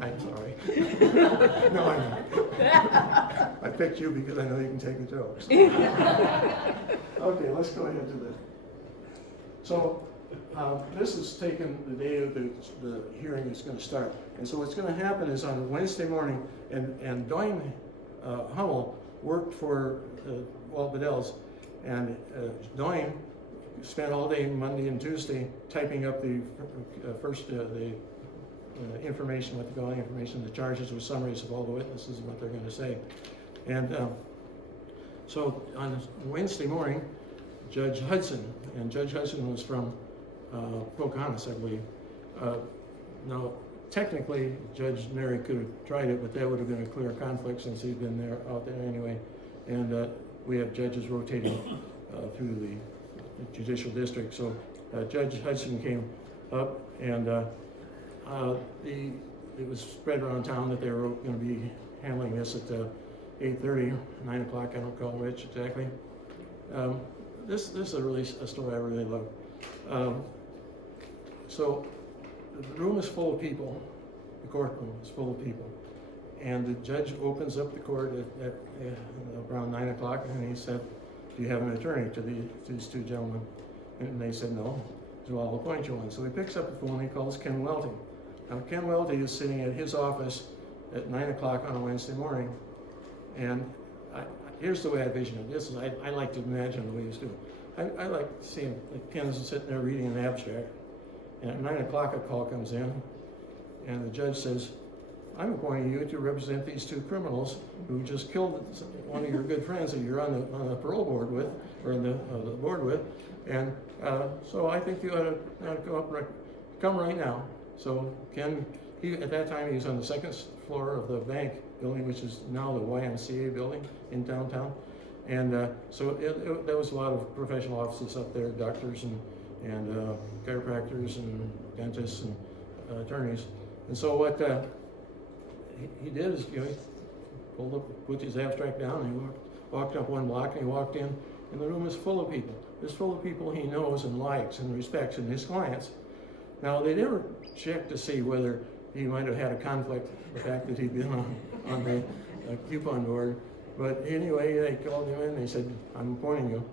I'm sorry. No, I'm not. I picked you because I know you can take the jokes. Okay, let's go ahead to this. So, this is taken the day of the hearing is going to start. And so what's going to happen is on Wednesday morning, and Doyne Hummel worked for Walt Bedell's, and Doyne spent all day Monday and Tuesday typing up the information, what they call information, the charges with summaries of all the witnesses and what they're going to say. And so on Wednesday morning, Judge Hudson was from Pocahontas, I believe. Now, technically, Judge Neri could have tried it, but that would have been a clear conflict since he'd been out there anyway. And we have judges rotating through the judicial district. So Judge Hudson came up, and it was spread around town that they were going to be handling this at 8:30, 9 o'clock, I don't recall which exactly. This is a story I really love. So the room is full of people, the courtroom is full of people, and the judge opens up the court at around 9 o'clock, and he said, "Do you have an attorney to these two gentlemen?" And they said, "No." So I'll appoint you one. So he picks up the phone, he calls Ken Welty. Now Ken Welty is sitting at his office at 9 o'clock on a Wednesday morning, and here's the way I vision it. This is I like to imagine the way he's doing. I like to see him, like Ken's sitting there reading an abstract, and at 9 o'clock a call comes in, and the judge says, "I'm appointing you to represent these two criminals who just killed one of your good friends that you're on the parole board with, or on the board with, and so I think you ought to come right now." So Ken, at that time he was on the second floor of the bank building, which is now the YMCA building in downtown, And so there was a lot of professional offices up there, doctors and chiropractors and dentists and attorneys. And so what he did is, he pulled up, put his abstract down, and he walked up one block, and he walked in, and the room is full of people. It's full of people he knows and likes and respects, and his clients. Now, they never checked to see whether he might have had a conflict, the fact that he'd been on the coupon board. But anyway, they called him in, and they said, I'm appointing you.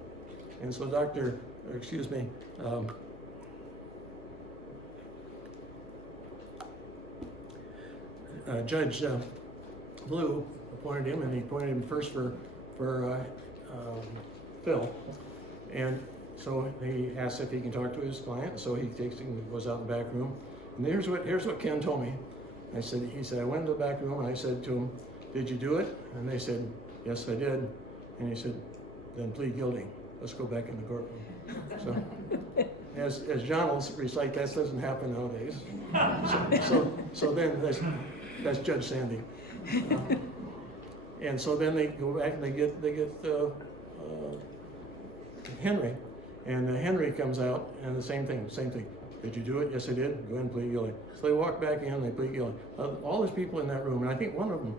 And so Judge Blue appointed him, and he appointed him first for Phil. And so he asked if he can talk to his client, so he takes him, goes out in the back room. And here's what Ken told me. He said, I went to the back room and I said to him, did you do it? And they said, yes, I did. And he said, then plead guilty. Let's go back in the courtroom. So, as John will recite, that doesn't happen nowadays. So then that's Judge Sandy. And so then they go back and they get Henry. And Henry comes out and the same thing. Did you do it? Yes, I did. Go ahead and plead guilty. So they walk back in and they plead guilty. All those people in that room, and I think one of them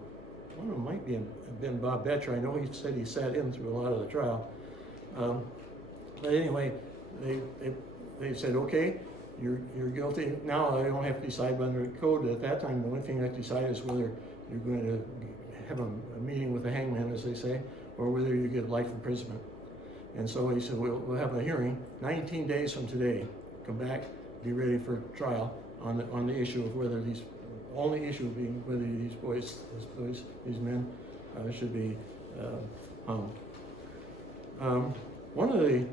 might have been Bob Betcher. I know he said he sat in through a lot of the trial. But anyway, they said, okay, you're guilty. Now I don't have to decide under the code. At that time, the only thing I have to decide is whether you're going to have a meeting with the hangman, as they say, or whether you get life imprisonment. And so he said, we'll have a hearing 19 days from today. Come back, be ready for trial on the issue of whether these, only issue being whether these men should be hung. One of the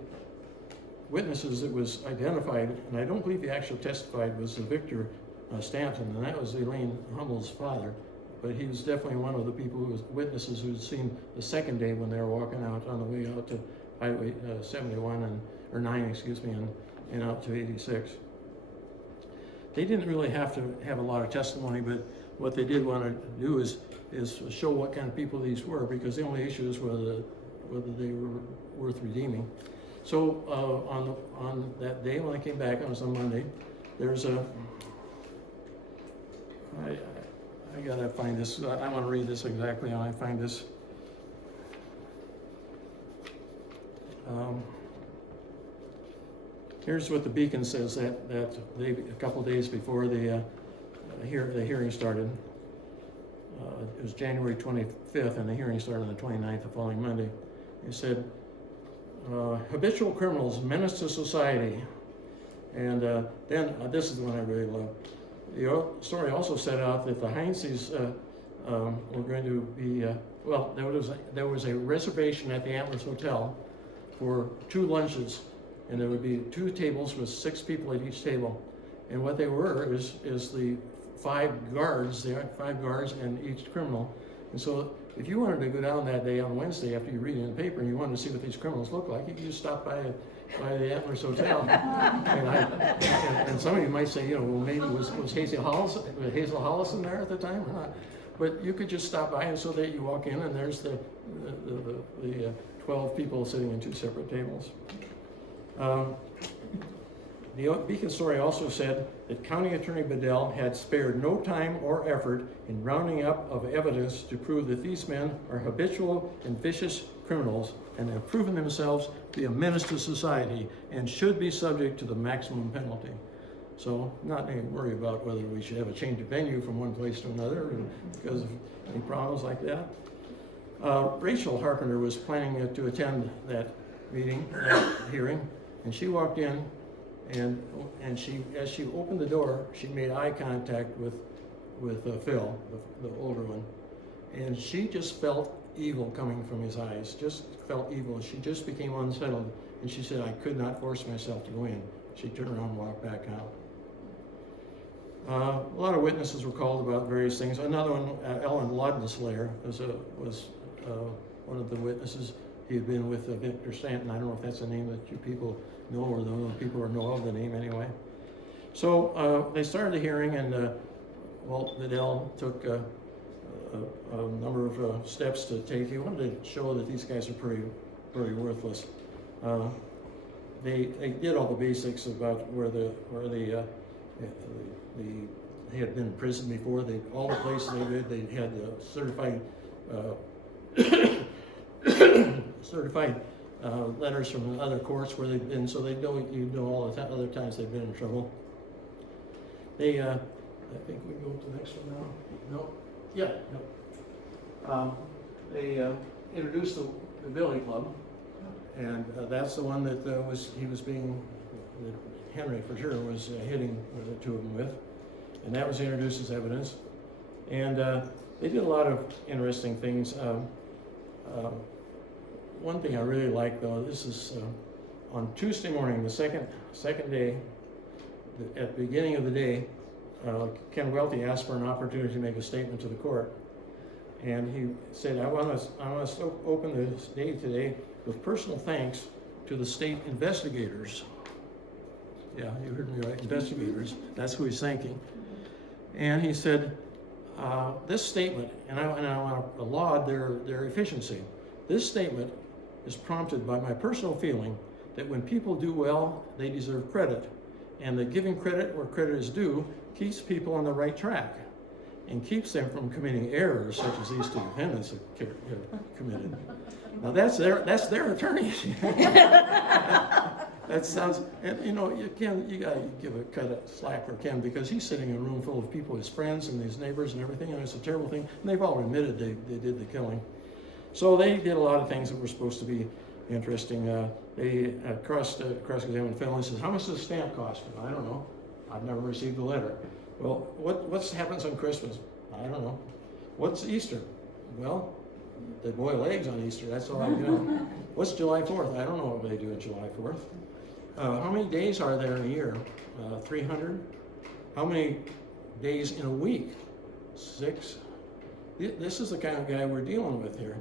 witnesses that was identified, and I don't believe he actually testified, was Victor Stanton, and that was Elaine Hummel's father. But he was definitely one of the witnesses who had seen the second day when they were walking out on the way out to Highway 71 or 9, excuse me, and out to 86. They didn't really have to have a lot of testimony, but what they did want to do is show what kind of people these were, because the only issue is whether they were worth redeeming. So on that day when I came back, it was on Monday, there's I gotta find this. I want to read this exactly how I find this. Here's what the Beacon says that they, a couple days before the hearing started. It was January 25th, and the hearing started on the 29th, the following Monday. It said, habitual criminals menace to society. And then this is the one I really love. The story also set out that the Heinsteins were going to be, there was a reservation at the Antlers Hotel for 2 lunches, and there would be 2 tables with 6 people at each table. And what they were is the 5 guards, there are 5 guards and each criminal. And so if you wanted to go down that day on Wednesday after you read it in the paper and you wanted to see what these criminals look like, you could just stop by the Antlers Hotel. and some of you might say, well, maybe was Hazel Hollis in there at the time or not? But you could just stop by, and so that you walk in and there's the 12 people sitting in 2 separate tables. The Beacon story also said that County Attorney Bedell had spared no time or effort in rounding up of evidence to prove that these men are habitual and vicious criminals and have proven themselves to be a menace to society and should be subject to the maximum penalty. So not any worry about whether we should have a change of venue from one place to another because of any problems like that. Rachel Harpenter was planning to attend that hearing, and she walked in, and she, as she opened the door, she made eye contact with Phil, the older one, and she just felt evil coming from his eyes. Just felt evil. She just became unsettled, and she said, "I could not force myself to go in." She turned around and walked back out. A lot of witnesses were called about various things. Another one, Ellen Laudenslayer, was one of the witnesses. He had been with Victor Stanton. I don't know if that's a name that you people know, or the people who know of the name anyway. So they started the hearing, and Walt Bedell took a number of steps to take. He wanted to show that these guys are pretty worthless. They did all the basics about where they had been in prison before. All the places they did, they had certified letters from other courts where they've been, so they know all the other times they've been in trouble. They, I think we go to the next one now. No, yeah, no. They introduced the Billy Club, and that's the one that that Henry for sure was hitting the two of them with, and that was introduced as evidence. And they did a lot of interesting things. One thing I really like, though, this is on Tuesday morning, the second day, at the beginning of the day, Ken Welty asked for an opportunity to make a statement to the court. And he said, I want to open this day today with personal thanks to the state investigators. Yeah, you heard me right, investigators. That's who he's thanking. And he said, this statement, and I want to laud their efficiency. This statement is prompted by my personal feeling that when people do well, they deserve credit, and that giving credit where credit is due keeps people on the right track and keeps them from committing errors such as these two defendants have committed. Now that's their attorney. That sounds, and you know, you gotta give a cut of slack for Ken, because he's sitting in a room full of people, his friends and his neighbors and everything, and it's a terrible thing, and they've all admitted they did the killing. So they did a lot of things that were supposed to be interesting. They cross-examined felon and says, how much does a stamp cost? I don't know. I've never received a letter. Well, what happens on Christmas? I don't know. What's Easter? Well, they boil eggs on Easter. That's all I know. What's July 4th? I don't know what they do on July 4th. How many days are there in a year? 300. How many days in a week? 6. This is the kind of guy we're dealing with here.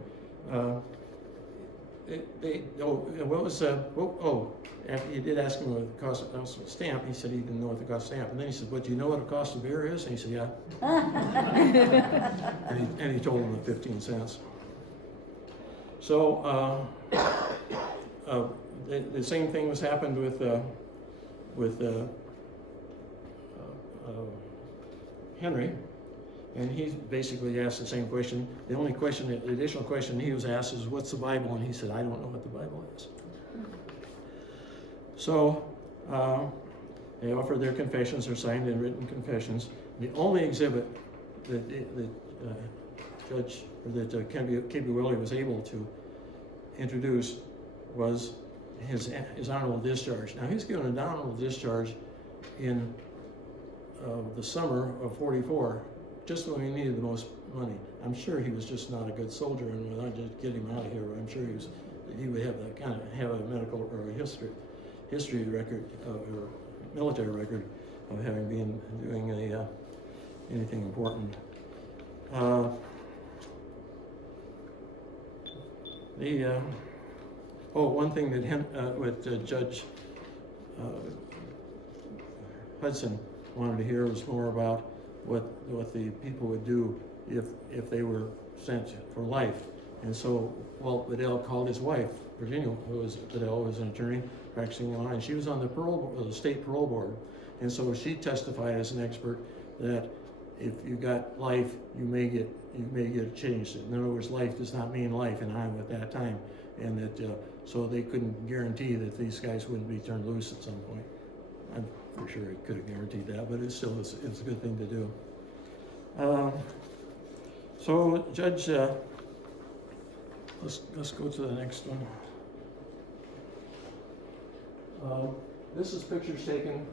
After you did ask him what the cost of a stamp, he said he didn't know what the cost of stamp. And then he said, but do you know what the cost of beer is? And he said, yeah. and he told him the 15 cents. So the same thing was happened with Henry. And he basically asked the same question. The only question, the additional question he was asked is, what's the Bible? And he said, I don't know what the Bible is. So they offered their confessions, their signed and written confessions. The only exhibit that K.B. Willey was able to introduce was his honorable discharge. Now he's given an honorable discharge in the summer of *44. Just when we needed the most money. I'm sure he was just not a good soldier, and without just getting him out of here, I'm sure he would have a medical or a history record or military record of having been doing anything important. One thing that with Judge Hudson wanted to hear was more about what the people would do if they were sent for life. And so Walt Bedell called his wife, Virginia, Bedell was an attorney practicing law, and she was on the state parole board. And so she testified as an expert that if you got life, you may get changed. In other words, life does not mean life in Iowa at that time, and that so they couldn't guarantee that these guys wouldn't be turned loose at some point. I'm for sure he could have guaranteed that, but it's a good thing to do. So Judge, let's go to the next one. This is pictures taken.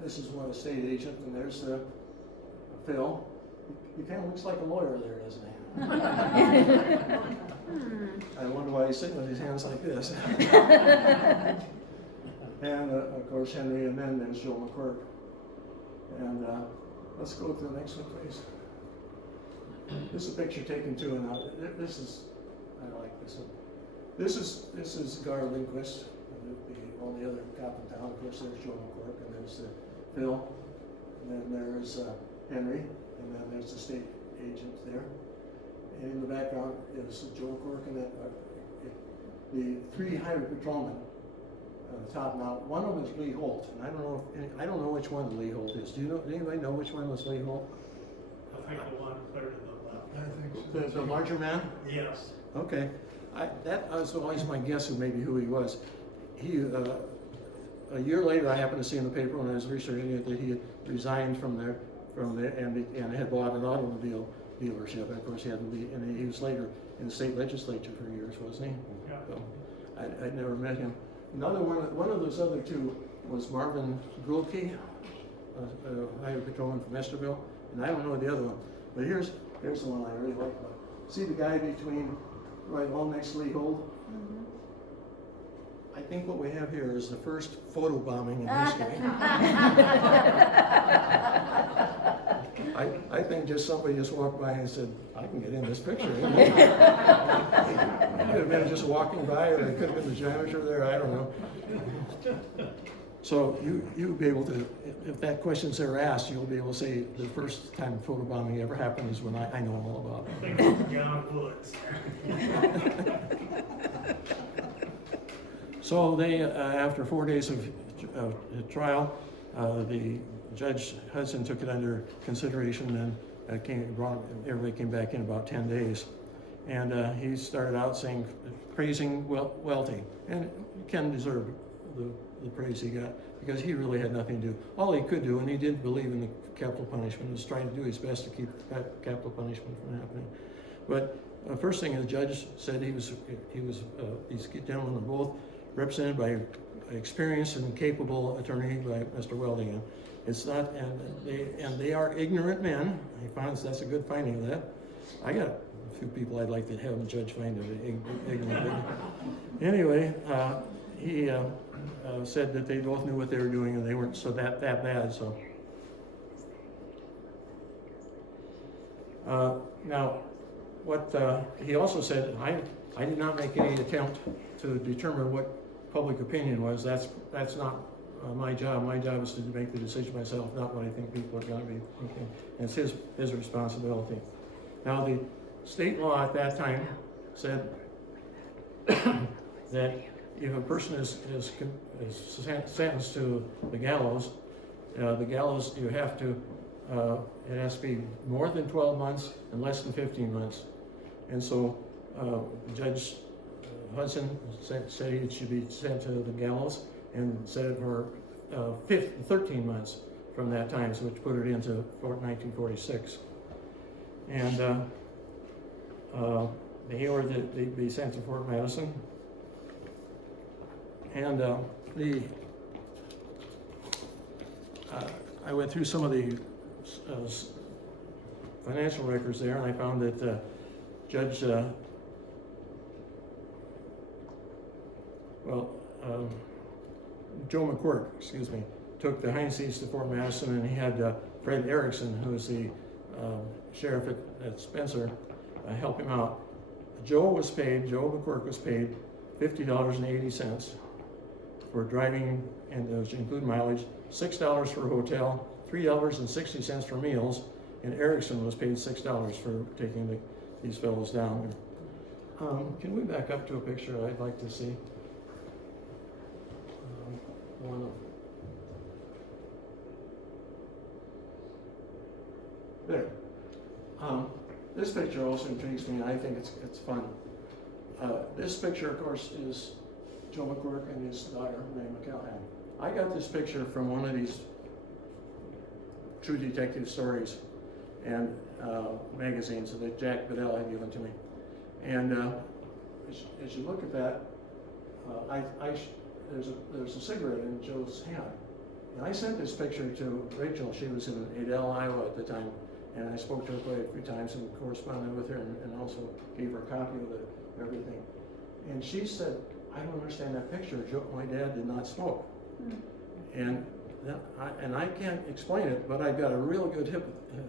This is one estate agent, and there's Phil. He kind of looks like a lawyer there, doesn't he? I wonder why he's sitting with his hands like this. And of course Henry, and then there's Joe McQuirk. And let's go to the next one, please. This is a picture taken too, and I like this one. This is Gar Lindquist, the only other cop in town. Of course, there's Joe McQuirk, and there's Phil, and then there's Henry. and then there's the state agent there. And in the background is Joe Cork and the 3 highway patrolmen on the top. Now, one of them is Lee Holt, and I don't know which one Lee Holt is. Does anybody know which one was Lee Holt? I think the one clear to the left. I think so. The larger man? Yes. Okay, that was always my guess of maybe who he was. He, a year later, I happened to see in the paper when I was researching it that he had resigned from there and had bought an automobile dealership. And of course, he was later in the state legislature for years, wasn't he? Yeah. So, I'd never met him. Another one of those other two was Marvin Gulke, a highway patrolman from Esterville, and I don't know the other one. But here's the one I really like. See the guy right along next to Lee Holt? I think what we have here is the first photo bombing in history. I think somebody just walked by and said, I can get in this picture. It could have been just walking by, or it could have been the janitor there, I don't know. So you'll be able to, if that question's ever asked, you'll be able to say the first time photobombing ever happened is when I know all about I think it's John Woods. it. So they, after 4 days of trial, the Judge Hudson took it under consideration and everybody came back in about 10 days. And he started out praising Welty, and Ken deserved the praise he got, because he really had nothing to do. All he could do, and he didn't believe in the capital punishment, was trying to do his best to keep capital punishment from happening. But first thing, the judge said these gentlemen are both represented by experienced and capable attorney by Mr. Welding. It's not, and they are ignorant men. He finds that's a good finding of that. I got a few people I'd like to have the judge find ignorant. Anyway, he said that they both knew what they were doing and they weren't so that bad. So now, what he also said, I did not make any attempt to determine what public opinion was. That's not my job. My job is to make the decision myself, not what I think people are going to be thinking. And it's his responsibility. Now, the state law at that time said that if a person is sentenced to the gallows you have to, it has to be more than 12 months and less than 15 months. And so Judge Hudson said he should be sent to the gallows, and set it for 13 months from that time, so which put it into 1946. And he ordered that they be sent to Fort Madison. And I went through some of the financial records there, and I found that Judge Joe McQuirk, took the Heinsteins to Fort Madison, and he had Fred Erickson, who was the sheriff at Spencer, help him out. Joe McQuirk was paid $50.80 for driving, and those include mileage, $6 for a hotel, $3.60 for meals, and Erickson was paid $6 for taking these fellows down. Can we back up to a picture I'd like to see? One of there. This picture also intrigues me, and I think it's fun. This picture, of course, is Joe McQuirk and his daughter, Mae McCallaghan. I got this picture from one of these true detective stories and magazines that Jack Bedell had given to me. And as you look at that, there's a cigarette in Joe's hand. And I sent this picture to Rachel. She was in Adel, Iowa at the time, and I spoke to her quite a few times and corresponded with her, and also gave her a copy of everything. And she said, I don't understand that picture. My dad did not smoke. And I can't explain it, but I've got a real good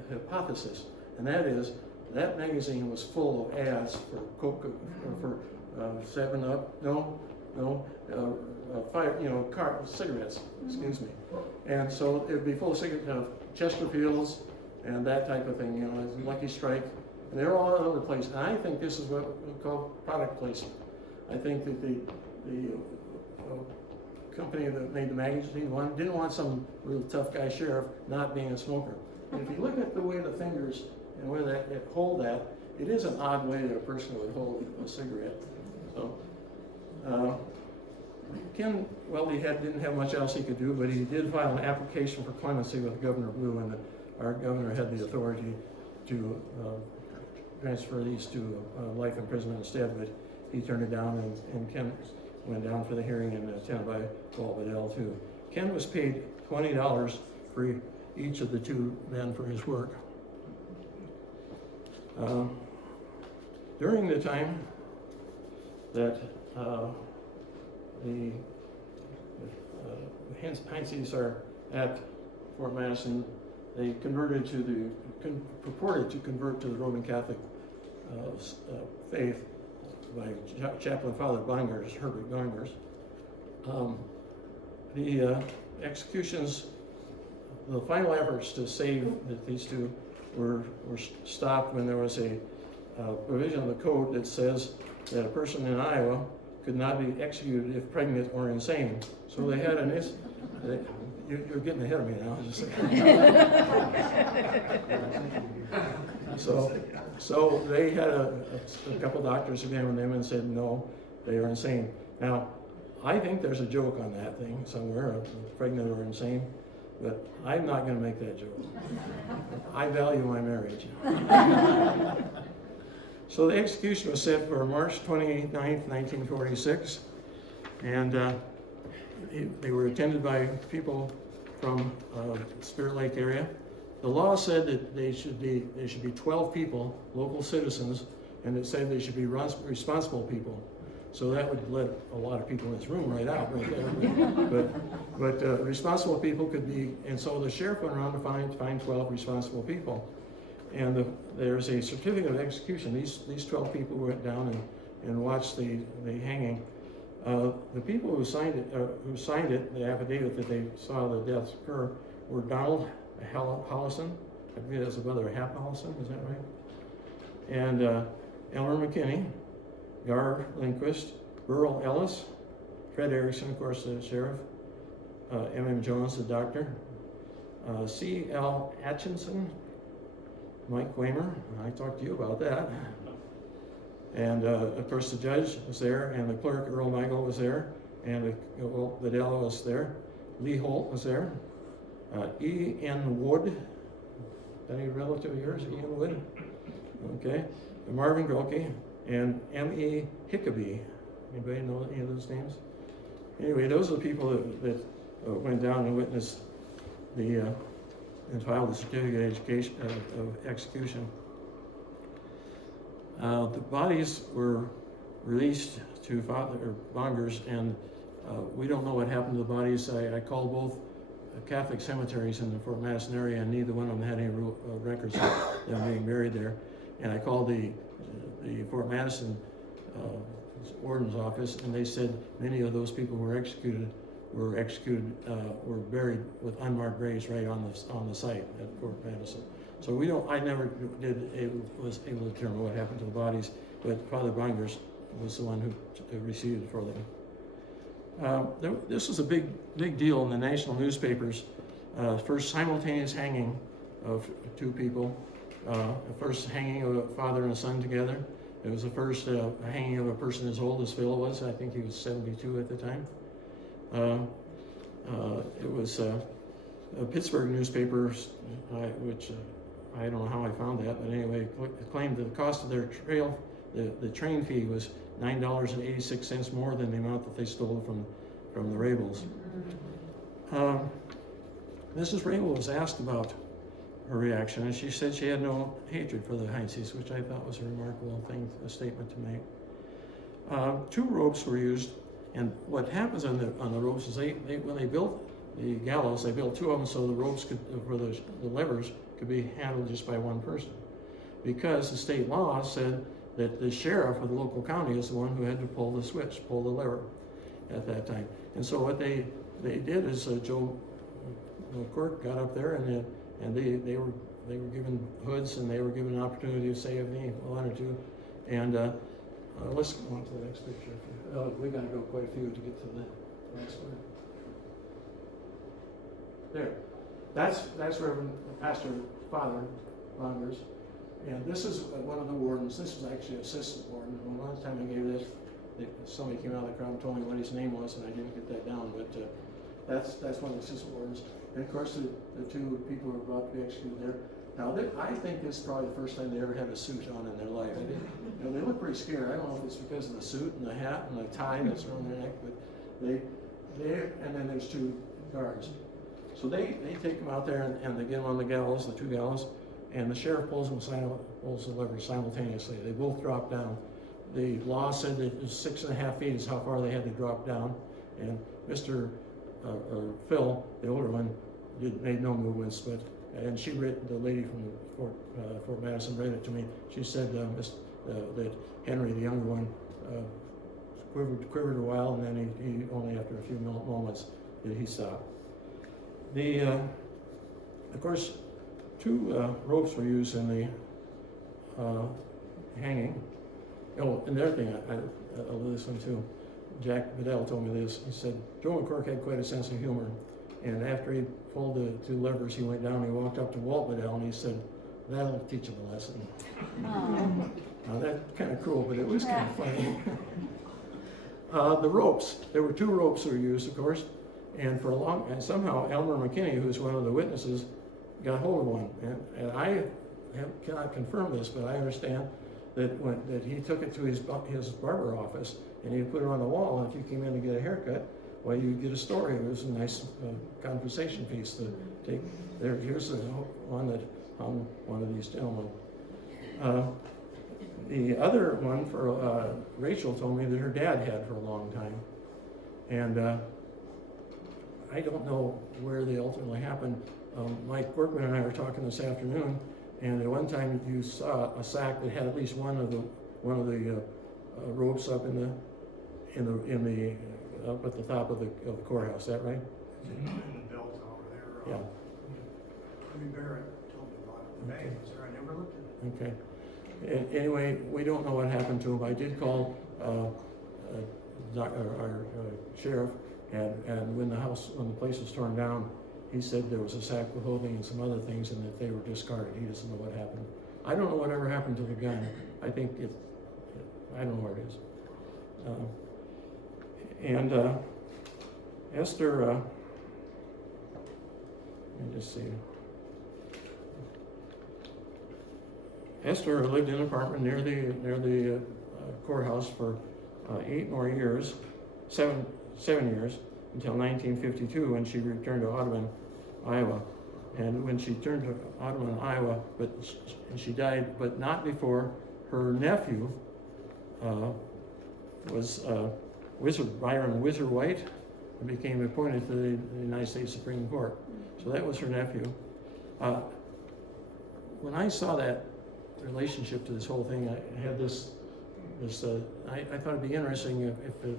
hypothesis, and that is that magazine was full of ads for Coke, for 7-Up, cigarettes, excuse me. And so it would be full of Chesterfields, and that type of thing, you know, Lucky Strike, and they're all over the place. And I think this is what we call product placement. I think that the company that made the magazine didn't want some real tough guy sheriff not being a smoker. And if you look at the way the fingers and where that hold that, it is an odd way that a person would hold a cigarette. So, Ken, well, didn't have much else he could do, but he did file an application for clemency with Governor Blue, and our governor had the authority to transfer these to life imprisonment instead, but he turned it down, and Ken went down for the hearing and attended by Paul Bedell too. Ken was paid $20 for each of the two men for his work. During the time that the Heinsteins are at Fort Madison, they purported to convert to the Roman Catholic faith by Chaplain Father Bongers, Herbert Bongers. The executions, the final efforts to save these two were stopped when there was a provision of the code that says that a person in Iowa could not be executed if pregnant or insane. So they had you're getting ahead of me now. So they had a couple doctors examine them and said no, they are insane. Now, I think there's a joke on that thing somewhere, pregnant or insane, but I'm not going to make that joke. I value my marriage. So the execution was set for March 29th, 1946, and they were attended by people from Spirit Lake area. The law said that they should be 12 people, local citizens, and it said they should be responsible people. So that would let a lot of people in this room right out right there. But responsible people could be, and so the sheriff went around to find 12 responsible people. And there's a certificate of execution. These 12 people went down and watched the hanging. The people who signed it, the affidavit that they saw the deaths occur, were Donald Hollison, I believe that's a brother of Hap Hollison, is that right? And Elmer McKinney, Gar Lindquist, Burl Ellis, Fred Erickson, of course, the sheriff, M.M. Jones, the doctor, C.L. Atchison, Mike Quamer, I talked to you about that. And of course the judge was there, and the clerk, Earl Michael, was there, and Bedell was there, Lee Holt was there, E.N. Wood, any relative of yours, E.N. Wood? Okay, Marvin Grolke, and M.E. Hickabee. Anybody know any of those names? Anyway, those are the people that went down and witnessed and filed the certificate of execution. The bodies were released to Father Bongers, and we don't know what happened to the bodies. I called both Catholic cemeteries in the Fort Madison area, and neither one of them had any records of them being buried there. And I called the Fort Madison warden's office, and they said many of those people who were buried with unmarked graves right on the site at Fort Madison. So I never was able to determine what happened to the bodies, but Father Bongers was the one who received it for them. This was a big deal in the national newspapers. First simultaneous hanging of two people. The first hanging of a father and a son together. It was the first hanging of a person as old as Phil was. I think he was 72 at the time. It was a Pittsburgh newspaper, which I don't know how I found that, but anyway, it claimed that the cost of their trail, the train fee was $9.86 more than the amount that they stole from the Raebels. Mrs. Raebel was asked about her reaction, and she said she had no hatred for the Heinsteins, which I thought was a remarkable a statement to make. 2 ropes were used, and what happens on the ropes is when they built the gallows, they built 2 of them so the ropes for the levers could be handled just by one person, because the state law said that the sheriff of the local county is the one who had to pull the lever at that time. And so what they did is Joe Quirk got up there, and they they were given hoods and they were given an opportunity to say if they wanted to. And let's go on to the next picture. We got to go quite a few to get to the next one. There. That's Reverend Pastor Father Longers. And this is one of the wardens. This was actually assistant warden. And one time I gave this, somebody came out of the crowd and told me what his name was, and I didn't get that down. But that's one of the assistant wardens. And of course, the two people who were about to be executed there. Now, I think this is probably the first time they ever had a suit on in their life. They look pretty scared. I don't know if it's because of the suit and the hat and the tie that's around their neck, but and then there's two guards. So they take them out there and they get them on the gallows, the two gallows, and the sheriff pulls the lever simultaneously. They both drop down. The law said that it was 6.5 feet is how far they had to drop down, and Mr. Phil, the older one, made no movements, and she read, the lady from Fort Madison read it to me. She said that Henry, the younger one, quivered a while, and then he only after a few moments did he stop. Of course, two ropes were used in the hanging. Oh, another thing, I love this one too. Jack Bedell told me this. He said, Joe McCork had quite a sense of humor. And after he pulled the two levers, he went down and he walked up to Walt Bedell and he said, that'll teach him a lesson. Now that's kind of cruel, but it was kind of funny. The ropes, there were two ropes that were used, of course, and somehow Elmer McKinney, who's one of the witnesses, got hold of one. And I cannot confirm this, but I understand that he took it to his barber office and he put it on the wall, and if you came in to get a haircut, well, you get a story. It was a nice conversation piece to take. Here's the one that hung one of these gentlemen. The other one for Rachel told me that her dad had for a long time, and I don't know where they ultimately happened. Mike Workman and I were talking this afternoon, and at one time you saw a sack that had at least one of the ropes up up at the top of the courthouse. Is that right? In the bell tower there. Yeah. Jimmy Barrett told me about it. The bag was there. I never looked at it. Okay. Anyway, we don't know what happened to him. I did call our sheriff, and when the place was torn down, he said there was a sack of clothing and some other things, and that they were discarded. He doesn't know what happened. I don't know whatever happened to the gun. I think I don't know where it is. Esther, let me just see. Esther lived in an apartment near the courthouse for 8 more years, 7 years, until 1952 when she returned to Audubon, Iowa. And when she turned to Audubon, Iowa, she died, but not before her nephew was Byron Whizzer White, and became appointed to the United States Supreme Court. So that was her nephew. When I saw that relationship to this whole thing, I had I thought it'd be interesting if the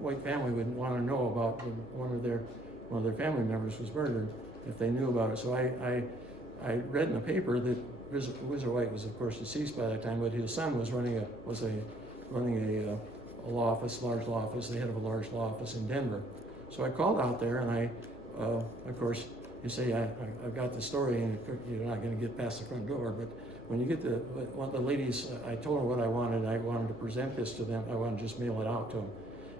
White family would want to know about one of their family members was murdered, if they knew about it. So I read in the paper that Whizzer White was, of course, deceased by that time, but his son was running a law office, large law office, the head of a large law office in Denver. So I called out there, and of course, you say, I've got the story, and you're not going to get past the front door, but when you get one of the ladies, I told her what I wanted. I wanted to present this to them. I wanted to just mail it out to them.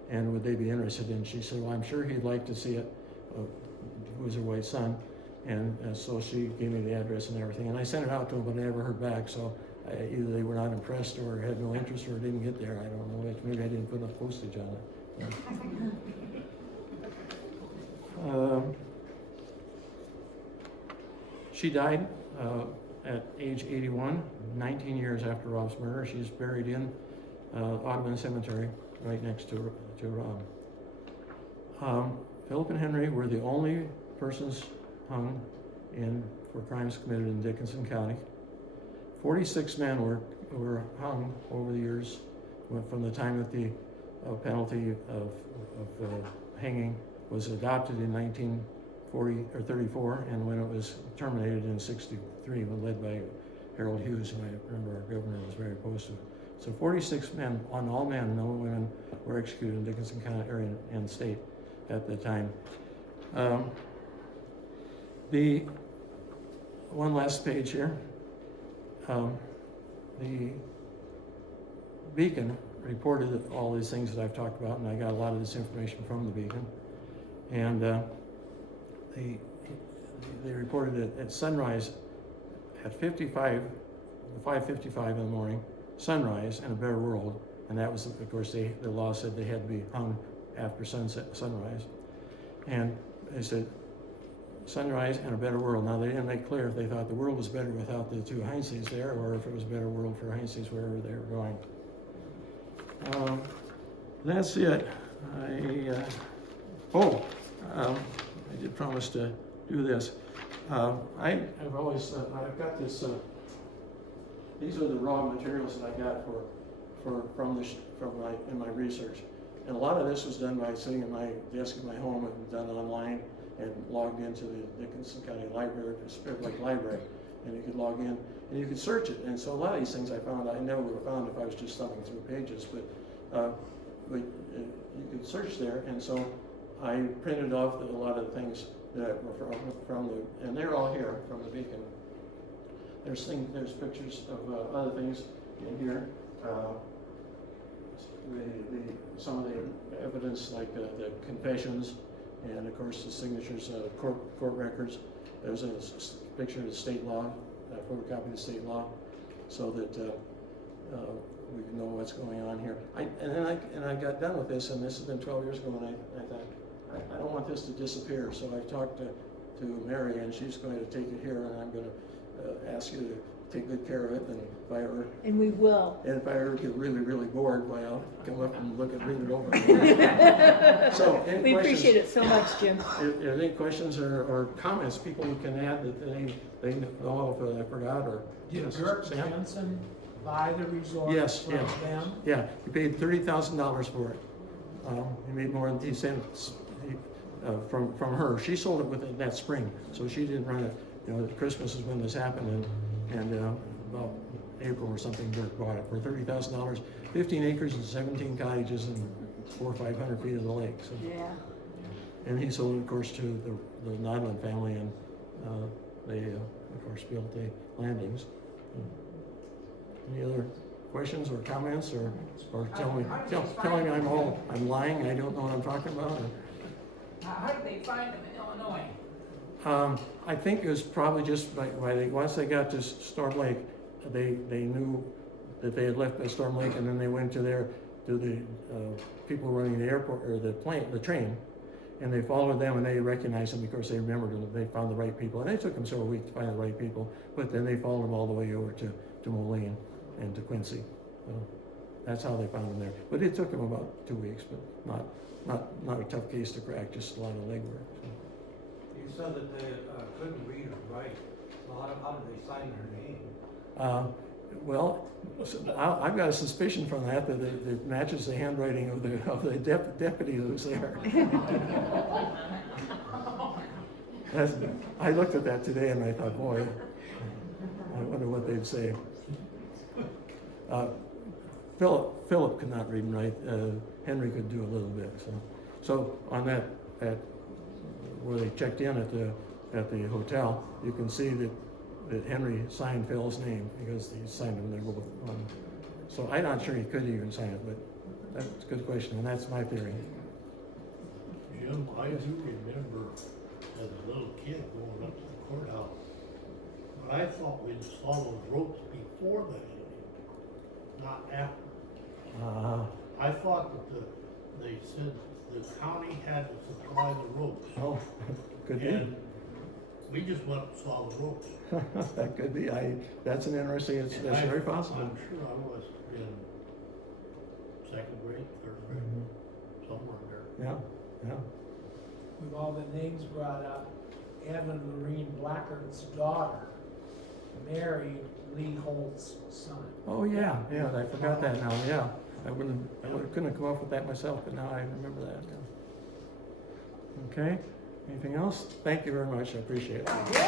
And would they be interested? And she said, well, I'm sure he'd like to see it. Whizzer White's son. And so she gave me the address and everything. And I sent it out to them, but I never heard back. So either they were not impressed or had no interest or didn't get there. I don't know. Maybe I didn't put enough postage on it. She died at age 81, 19 years after Rob's murder. She's buried in Audubon Cemetery, right next to Rob. Philip and Henry were the only persons hung for crimes committed in Dickinson County. 46 men were hung over the years from the time that the penalty of hanging was adopted in 40 or 34, and when it was terminated in 63, was led by Harold Hughes, and I remember our governor was very opposed to it. So 46 men, on all men, no women, were executed in Dickinson County area and state at the time. The one last page here. The Beacon reported all these things that I've talked about, and I got a lot of this information from the Beacon. And they reported it at sunrise at 5:55 in the morning, sunrise in a better world, and that was, of course, the law said they had to be hung after sunrise. And they said, sunrise and a better world. Now, they didn't make clear if they thought the world was better without the two Heinsteins there, or if it was a better world for Heinsteins wherever they were going. That's it. I did promise to do this. I've always, I've got this, these are the raw materials that I got in my research. And a lot of this was done by sitting at my desk at my home and done online and logged into the Dickinson County Library, the Spirit Lake Library, and you could log in and you could search it. And so a lot of these things I found I never would have found if I was just thumbing through pages, but you could search there. And so I printed off a lot of the things that were from the, and they're all here from the Beacon. There's pictures of other things in here. Some of the evidence, like the confessions, and of course the signatures, court records. There's a picture of the state law, a photocopy of the state law, so that we can know what's going on here. And I got done with this, and this has been 12 years ago, and I thought, I don't want this to disappear. So I talked to Mary, and she's going to take it here, and I'm going to ask you to take good care of it, and if I ever we will. And if I ever get really, really bored, why I'll come up and read it over. So, We appreciate it so much, Jim. If there are any questions or comments people can add that they know of that I forgot, or Did Dirk Sam? Jensen buy the resort Yes, from yeah. them? Yeah, he paid $30,000 for it. He made more than he sent from her. She sold it within that spring, so she didn't run it. You know, Christmas is when this happened, and about April or something, Dirk bought it for $30,000, 15 acres and 17 cottages and 400 or 500 feet of the lake. So. Yeah. And he sold it, of course, to the Nodland family, and they, of course, built the landings. Any other questions or comments, or telling me I'm lying, I don't know what I'm talking about? Or? How did they find them in Illinois? I think it was probably just once they got to Storm Lake, they knew that they had left Storm Lake, and then they went to the people running the airport or the train, and they followed them, and they recognized them because they remembered them. They found the right people, and it took them several weeks to find the right people, but then they followed them all the way over to Moline and to Quincy. So that's how they found them there. But it took them about 2 weeks, but not a tough case to crack, just a lot of legwork. So. You said that they couldn't read or write. Well, how did they sign their name? Well, I've got a suspicion from that it matches the handwriting of the deputy who's there. I looked at that today and I thought, boy, I wonder what they'd say. Philip could not read and write. Henry could do a little bit. So on that where they checked in at the hotel, you can see that Henry signed Phil's name because he signed him there both. So I'm not sure he could even sign it, but that's a good question, and that's my theory. Jim, I do remember as a little kid going up to the courthouse, but I thought we saw those ropes before the hanging, not after. I thought that they said the county had to supply the ropes. Oh, could be. And we just went up and saw the ropes. That could be. That's an interesting. That's very possible. I'm sure I was in second grade, third grade, somewhere there. Yeah. With all the names brought up, Evan Lorene Blackard's daughter married Lee Holt's son. Oh yeah. I forgot that now. Yeah, couldn't have come up with that myself, but now I remember that. Yeah. Okay. Anything else? Thank you very much, I appreciate it. Good.